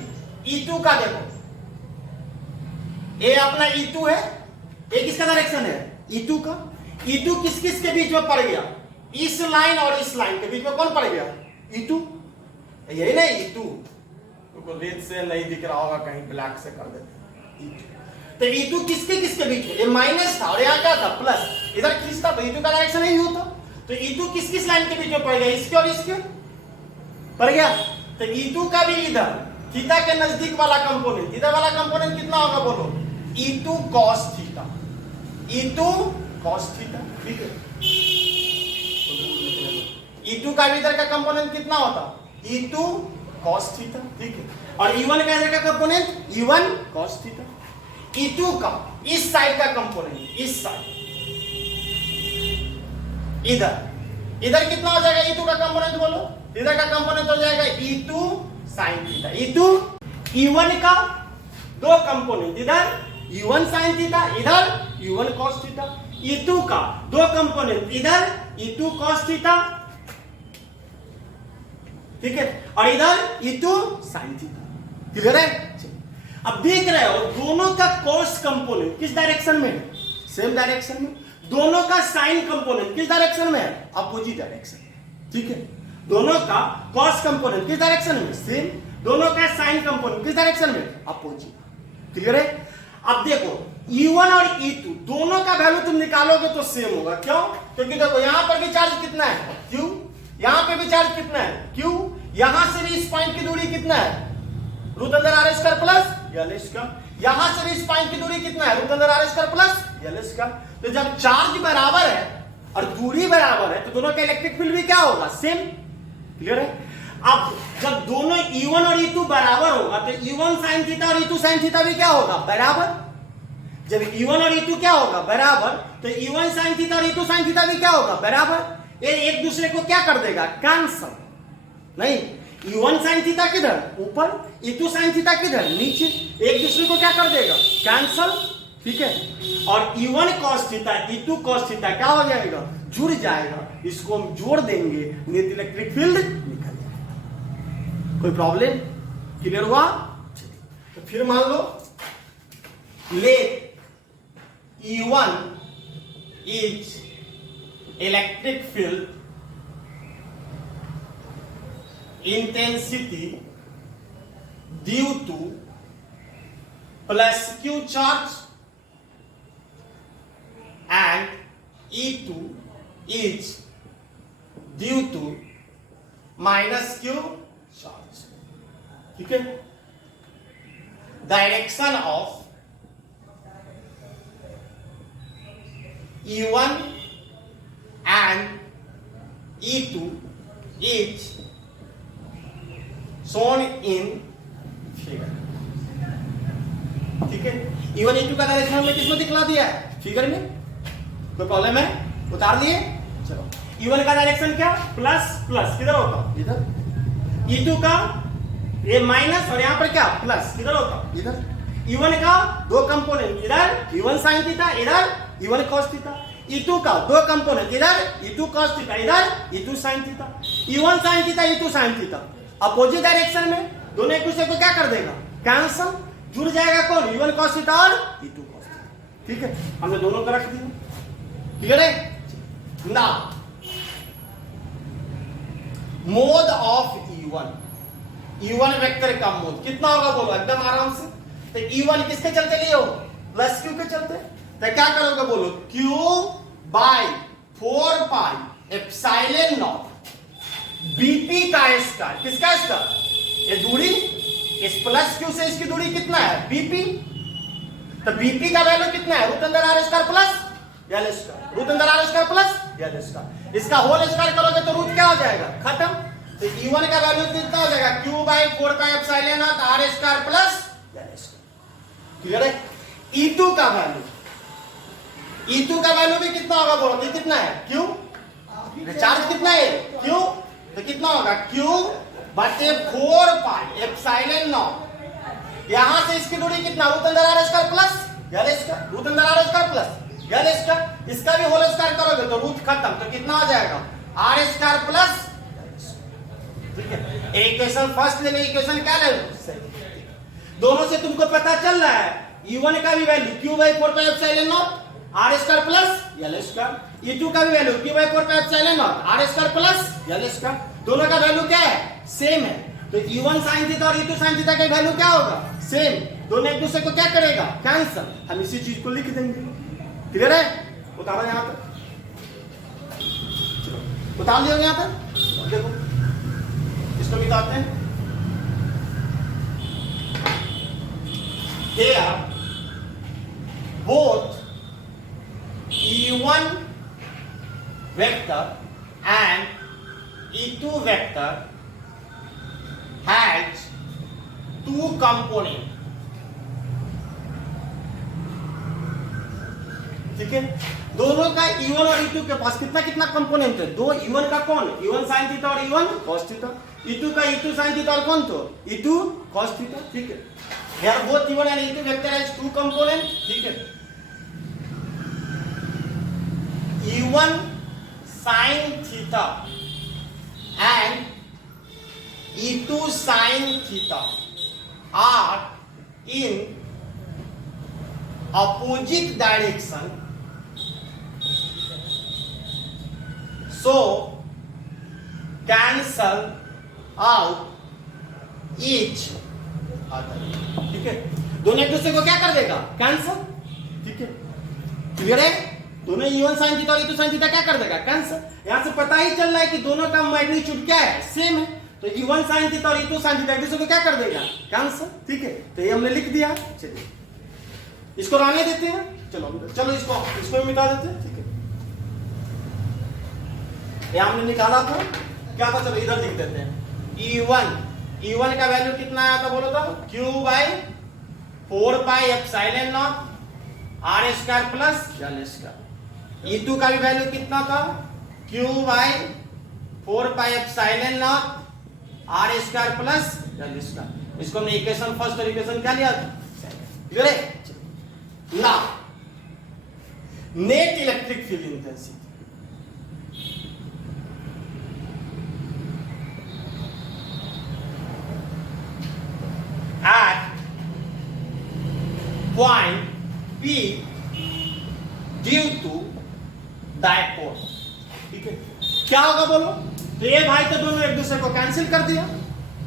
E2 का देखो, ये अपना E2 है, ये किसका डायरेक्शन है? E2 का। E2 किस किस के बीच में पड़ गया? इस लाइन और इस लाइन के बीच में कौन पड़ गया? E2। यही ना E2 को रेड से नहीं दिख रहा होगा, कहीं ब्लैक से कर देते E2। तो E2 किसके किसके बीच में? ये माइनस था और यहाँ क्या था? प्लस। इधर किस था? तो E2 का डायरेक्शन यही होता। तो E2 किस किस लाइन के बीच में पड़ गया? इसके और इसके पड़ गया। तो E2 का भी इधर थीटा के नजदीक वाला कंपोनेंट, इधर वाला कंपोनेंट कितना होगा बोलो? E2 cos theta. E2 cos theta, ठीक है। E2 का भी इधर का कंपोनेंट कितना होता? E2 cos थीटा, ठीक है। और E1 का इधर का component E1 cos theta. E2 का इस साइड का कंपोनेंट, इस साइड इधर, इधर कितना हो जाएगा? E2 का कंपोनेंट बोलो, इधर का कंपोनेंट हो जाएगा E2 sin theta. E2 E1 का दो कंपोनेंट, इधर E1 sin थीटा, इधर E1 cos थीटा। E2 का दो कंपोनेंट, इधर E2 cos थीटा, ठीक है, और इधर E2 sin थीटा। क्लियर है? अब देख रहे हो दोनों का cos कंपोनेंट किस डायरेक्शन में है? सेम डायरेक्शन में। दोनों का साइन कंपोनेंट किस डायरेक्शन में है? अपोजिट डायरेक्शन, ठीक है। दोनों का cos कंपोनेंट किस डायरेक्शन में? सेम। दोनों का साइन कंपोनेंट किस डायरेक्शन में? अपोजिट। क्लियर है? अब देखो E1 और E2 दोनों का वैल्यू तुम निकालोगे तो सेम होगा। क्यों? क्योंकि देखो यहां पर भी चार्ज कितना है? Q। यहां पे भी चार्ज कितना है? Q। यहां से भी इस पॉइंट की दूरी कितना है? Root under R square plus L square. यहां से भी इस पॉइंट की दूरी कितना है? Root under R square plus L square. तो जब चार्ज बराबर है और दूरी बराबर है तो दोनों का इलेक्ट्रिक फील्ड भी क्या होगा? सेम। क्लियर है? अब जब दोनों E1 और E2 बराबर होगा तो E1 sin थीटा और E2 sin थीटा भी क्या होगा? बराबर। जब E1 और E2 क्या होगा? बराबर, तो E1 sin थीटा और E2 sin थीटा भी क्या होगा? बराबर। ये एक दूसरे को क्या कर देगा? कैंसल। नहीं, E1 sin थीटा किधर? ऊपर, E2 sin थीटा किधर? नीचे। एक दूसरे को क्या कर देगा? कैंसल, ठीक है। और E1 cos theta E2 cos theta क्या हो जाएगा? जुड़ जाएगा। इसको हम जोड़ देंगे, नेट इलेक्ट्रिक फील्ड निकल जाएगा। कोई प्रॉब्लम? क्लियर हुआ? तो फिर मान लो late E1 is electric field intensity due to plus Q charge and E2 is due to minus Q charge, ठीक है। Direction of E1 and E2 is shown in figure, ठीक है। E1 E2 का direction हमने किसमें दिखला दिया है? फिगर में। कोई प्रॉब्लम है? उतार दिए। चलो, E1 का डायरेक्शन क्या? प्लस प्लस, किधर होता? इधर। E2 का ये माइनस और यहां पर क्या? प्लस, किधर होता? इधर। E1 का दो कंपोनेंट, इधर E1 sin थीटा, इधर E1 cos थीटा। E2 का दो कंपोनेंट, इधर E2 cos थीटा, इधर E2 sin theta. E1 sin theta, E2 sin theta, opposite direction में। दोनों एक दूसरे को क्या कर देगा? कैंसल। जुड़ जाएगा कौन? E1 cos थीटा और E2 cos थीटा, ठीक है। हमने दोनों को रख दिया। क्लियर है? ना मोड ऑफ E1 वेक्टर का मोड कितना होगा बोलो एकदम आराम से। तो E1 किसके चलते लिए हो? प्लस Q के चलते। तो क्या करोगे बोलो? Q by 4 pi epsilon not BP का स्क्वायर, किसका स्क्वायर, ये दूरी इस प्लस क्यू से इसकी दूरी कितना है बीपी, तो बीपी का वैल्यू कितना है root under R square plus L square, root under R square plus L square, इसका होल स्क्वायर करोगे तो रूट क्या हो जाएगा खत्म, तो E1 का वैल्यू कितना हो जाएगा q by 4 pi epsilon naught R square plus L square, clear है। E2 का वैल्यू, E2 का वैल्यू भी कितना होगा बोलो, तो कितना है q, चार्ज कितना है q, तो कितना होगा q बटे 4 पाई एप्सिलॉन नॉट, यहां से इसकी दूरी कितना root under R square plus L square, root under R square plus L square, इसका भी होल स्क्वायर करोगे तो रूट खत्म, तो कितना हो जाएगा आर स्क्वायर प्लस, ठीक है। इक्वेशन फर्स्ट ले लो, इक्वेशन क्या ले लो, दोनों से तुमको पता चल रहा है E1 का भी value q by 4 pi epsilon naught R square plus L square, E2 का भी value q by 4 pi epsilon naught R square plus L square, दोनों का वैल्यू क्या है सेम है, तो E1 sin थीटा और E2 sin थीटा का वैल्यू क्या होगा सेम, दोनों एक दूसरे को क्या करेगा कैंसिल, हम इसी चीज को लिख देंगे, क्लियर है। उतारो यहां पर, उतार लियो यहां पर, देखो इसको मिटाते हैं, here both E1 vector and E2 vector has two components, ठीक है। दोनों का E1 और E2 के पास कितना कितना कंपोनेंट है, दो, E1 का कौन, E1 sin थीटा और E1 cos थीटा, E2 का E2 sin थीटा और कौन तो E2 cos थीटा, ठीक है। Here both E1 and E2 vector has two component, ठीक है। E1 sin theta and E2 sin theta are in opposite direction, so cancel out each other, ठीक है। दोनों एक दूसरे को क्या कर देगा कैंसल, ठीक है, क्लियर है। दोनों E1 sin थीटा और E2 sin थीटा क्या कर देगा कैंसल, यहां से पता ही चल रहा है कि दोनों का मैग्नीट्यूड क्या है सेम है, तो E1 sin थीटा और E2 sin थीटा एक दूसरे को क्या कर देगा कैंसल, ठीक है। तो ये हमने लिख दिया, चलिए इसको रहने देते हैं, चलो चलो इसको भी मिटा देते हैं, ठीक है। ये हमने निकाला था क्या था, चलो इधर लिख देते हैं। E1 का वैल्यू कितना आया था बोलो तो q by 4 pi epsilon naught R square plus L square, E2 का भी वैल्यू कितना था q by 4 pi epsilon naught R square plus L square, इसको हमने इक्वेशन फर्स्ट और इक्वेशन क्या लिया था, क्लियर है। ना net electric field intensity, at point P due to dipole, ठीक है। क्या होगा बोलो, तो ये भाई तो दोनों एक दूसरे को कैंसिल कर दिया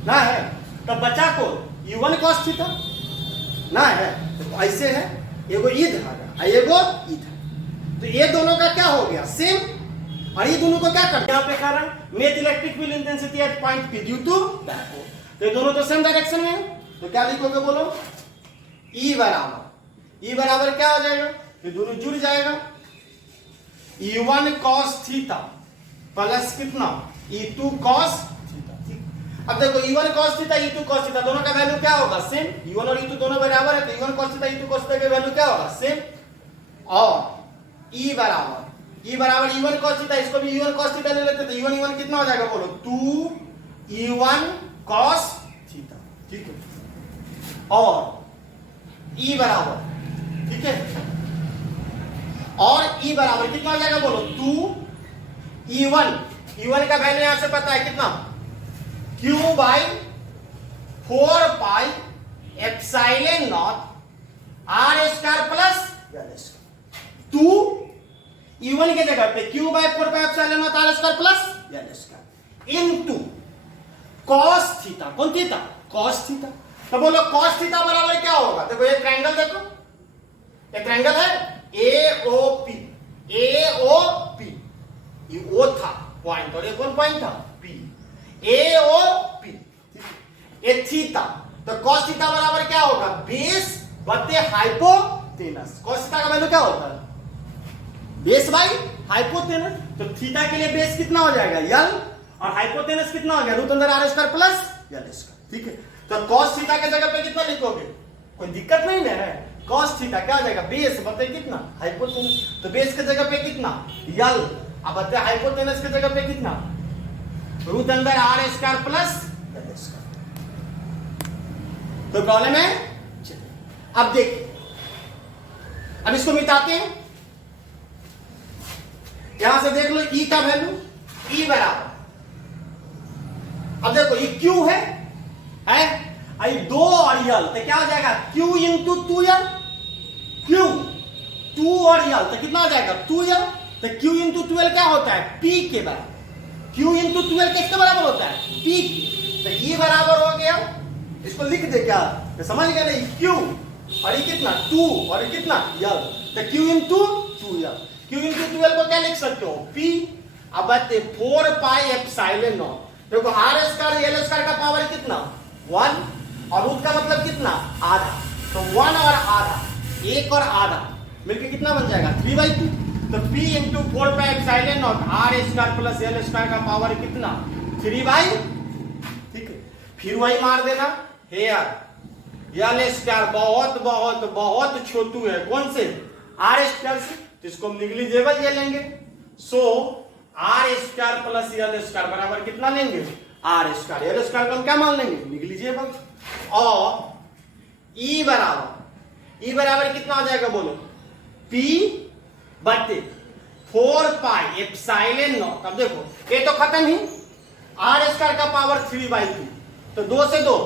ना है, तो बचा को E1 cos थीटा ना है, तो ऐसे है एगो इधर एगो इधर, तो ये दोनों का क्या हो गया सेम, और ये दोनों को क्या कर दिया, यहाँ पे कारण net electric field intensity at point P due to dipole, तो ये दोनों तो सेम डायरेक्शन में है, तो क्या लिखोगे बोलो E बराबर क्या हो जाएगा, ये दोनों जुड़ जाएगा, E1 cos थीटा प्लस कितना E2 cos थीटा। अब देखो E1 cos theta E2 cos theta दोनों का वैल्यू क्या होगा सेम, E1 और E2 दोनों बराबर है, तो E1 cos theta E2 cos theta का वैल्यू क्या होगा सेम, और E बराबर E1 cos थीटा, इसको भी E1 cos थीटा ले लेते, तो E1 कितना हो जाएगा बोलो 2 E1 cos थीटा, ठीक है, और E बराबर, ठीक है, और E बराबर कितना हो जाएगा बोलो 2 E1 का वैल्यू यहां से पता है कितना q by 4 pi epsilon naught R square plus L square, 2 E1 के जगह पे q by 4 pi epsilon naught R square plus L square into cos theta, कौन थीटा cos थीटा, तो बोलो cos थीटा बराबर क्या होगा, देखो ये ट्रायंगल देखो, ये ट्रायंगल है AOP, ये O था पॉइंट और ये कौन पॉइंट था P, AOP, ये थीटा। तो cos थीटा बराबर क्या होगा, बेस बटे हाइपोटेनस। cos थीटा का वैल्यू क्या होता है, बेस बाई हाइपोटेनस। तो थीटा के लिए बेस कितना हो जाएगा, यल, और हाइपोटेनस कितना हो गया, रूट अंदर R square plus L square. ठीक है, तो cos थीटा के जगह पे कितना लिखोगे, कोई दिक्कत नहीं है। cos थीटा क्या हो जाएगा, बेस बटे कितना, हाइपोटेनस। तो बेस के जगह पे कितना, यल, अब बटे हाइपोटेनस के जगह पे कितना, रूट अंदर R square plus L square. तो प्रॉब्लम है। अब देखिए, अब इसको मिटाते हैं। यहां से देख लो ई का वैल्यू, ई बराबर, अब देखो ये क्यू है आई 2 और यल, तो क्या हो जाएगा, क्यू इंटू 2यल, क्यू 2 और यल, तो कितना हो जाएगा 2यल। तो क्यू इंटू 2यल क्या होता है, पी के बराबर। क्यू इंटू 2यल किसके बराबर होता है, पी। तो ई बराबर हो गया, इसको लिख दे क्या, तो समझ गए नहीं, क्यू और ये कितना 2 और ये कितना यल, तो क्यू इंटू 2यल। क्यू इंटू 2यल को क्या लिख सकते हो, पी। अब 4 पाई एप्सिलॉन नॉट। देखो आर स्क्वायर एल स्क्वायर का पावर कितना 1, और रूट का मतलब कितना आधा। तो 1 और आधा, 1 और आधा मिलके कितना बन जाएगा 3/2। तो p into 4 pi epsilon naught R square plus L square का पावर कितना 3/। ठीक है, फिर वही मार देना, हेयर एल स्क्वायर बहुत बहुत बहुत छोटू है, कौन से, आर स्क्वायर से, तो इसको हम निगलिजेबल ये लेंगे। So R square plus L square बराबर कितना लेंगे, आर स्क्वायर। एल स्क्वायर को हम क्या मान लेंगे, निगलिजेबल। और ई बराबर कितना हो जाएगा बोलो, p बटे 4 पाई एप्सिलॉन नॉट। अब देखो ये तो खत्म ही, आर स्क्वायर का पावर 3/2, तो 2 से 2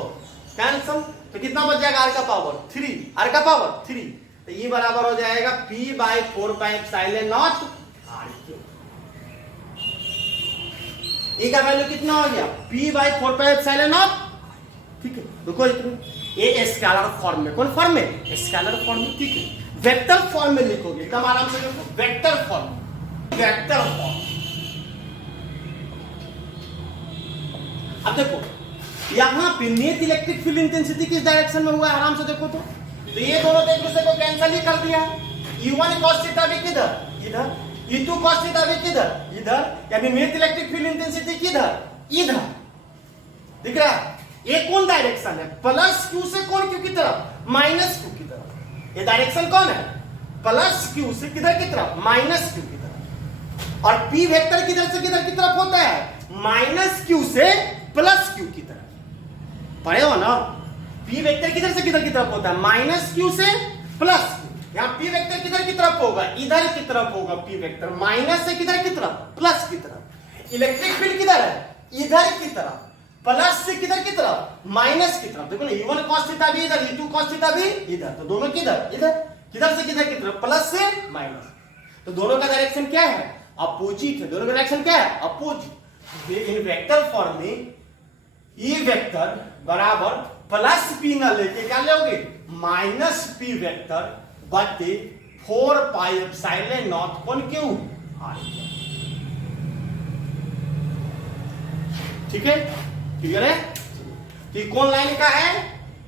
कैंसल, तो कितना बच जाएगा आर का पावर 3, आर का पावर 3। तो ये बराबर हो जाएगा p by 4 pi epsilon naught R cube. A का वैल्यू कितना हो गया, p by 4 pi epsilon naught. ठीक है, देखो ये स्केलर फॉर्म में, कौन फॉर्म में, स्केलर फॉर्म में। ठीक है, वेक्टर फॉर्म में लिखोगे एकदम आराम से, देखो वेक्टर फॉर्म, वेक्टर फॉर्म। अब देखो यहां पे नेट इलेक्ट्रिक फील्ड इंटेंसिटी किस डायरेक्शन में हुआ है, आराम से देखो। तो ये दोनों तो एक दूसरे को कैंसिल ही कर दिया। E1 cos थीटा भी किधर, इधर, E2 cos थीटा भी किधर, इधर, यानी नेट इलेक्ट्रिक फील्ड इंटेंसिटी किधर, इधर। दिख रहा है, ये कौन डायरेक्शन है, प्लस क्यू से कौन क्यू की तरफ, माइनस क्यू की तरफ। ये डायरेक्शन कौन है, प्लस क्यू से किधर की तरफ, माइनस क्यू की तरफ। और पी वेक्टर किधर से किधर की तरफ होता है, माइनस क्यू से प्लस क्यू की तरफ। पढ़े हो ना, पी वेक्टर किधर से किधर की तरफ होता है, माइनस क्यू से प्लस क्यू। यहाँ पी वेक्टर किधर की तरफ होगा, इधर की तरफ होगा पी वेक्टर, माइनस से किधर की तरफ, प्लस की तरफ। इलेक्ट्रिक फील्ड किधर है, इधर की तरफ, प्लस से किधर की तरफ, माइनस की तरफ। देखो ना, E1 cos थीटा भी इधर, E2 cos थीटा भी इधर, तो दोनों किधर, इधर, किधर से किधर की तरफ, प्लस से माइनस। तो दोनों का डायरेक्शन क्या है, अपोजिट है। दोनों का डायरेक्शन क्या है, अपोजिट। इन वेक्टर फॉर्म में ई वेक्टर बराबर प्लस पी न लेके क्या लोगे, माइनस पी वेक्टर बटे 4 पाई एप्सिलॉन नॉट कौन क्यों आर। ठीक है, क्लियर है। कि कौन लाइन का है,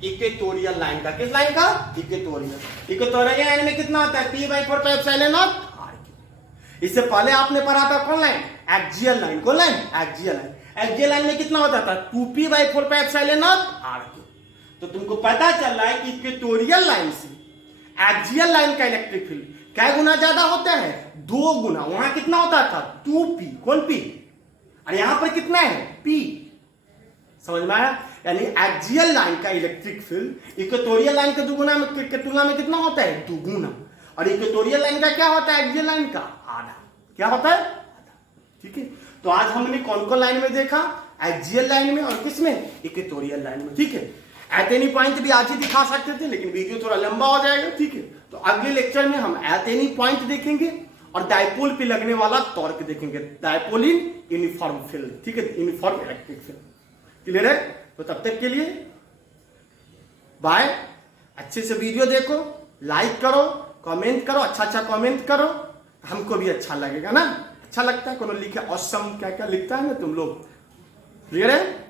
इक्वेटोरियल लाइन का। किस लाइन का, इक्वेटोरियल। इक्वेटोरियल लाइन में कितना होता है, p by 4 pi epsilon naught R cube. इससे पहले आपने पढ़ा था कौन लाइन, एक्सियल लाइन। कौन line, axial line. Axial line में कितना होता था, 2p by 4 pi epsilon naught R cube. तो तुमको पता चल रहा है कि इक्वेटोरियल लाइन से एक्सियल लाइन का इलेक्ट्रिक फील्ड क्या गुना ज्यादा होता है, 2 गुना। वहां कितना होता था 2p, कौन p, और यहां पर कितना है p। समझ में आया, यानी एक्सियल लाइन का इलेक्ट्रिक फील्ड इक्वेटोरियल लाइन के दुगुना में के तुलना में कितना होता है, 2 गुना। और इक्वेटोरियल लाइन का क्या होता है, एक्सियल लाइन का आधा। क्या होता है, आधा। ठीक है, तो आज हमने कौन कौन लाइन में देखा, एक्सियल लाइन में और किसमें, इक्वेटोरियल लाइन में। ठीक है, एट एनी पॉइंट भी आज ही दिखा सकते थे, लेकिन वीडियो थोड़ा लंबा हो जाएगा। ठीक है, तो अगले लेक्चर में हम एट एनी पॉइंट देखेंगे और डायपोल पे लगने वाला टॉर्क देखेंगे, डायपोल इन यूनिफॉर्म फील्ड। ठीक है, यूनिफॉर्म इलेक्ट्रिक फील्ड। क्लियर है, तो तब तक के लिए बाय। अच्छे से वीडियो देखो, लाइक करो, कमेंट करो, अच्छा कमेंट करो, हमको भी अच्छा लगेगा ना। अच्छा लगता है कोनो लिखे ऑसम क्या क्या लिखता है ना तुम लोग, क्लियर है?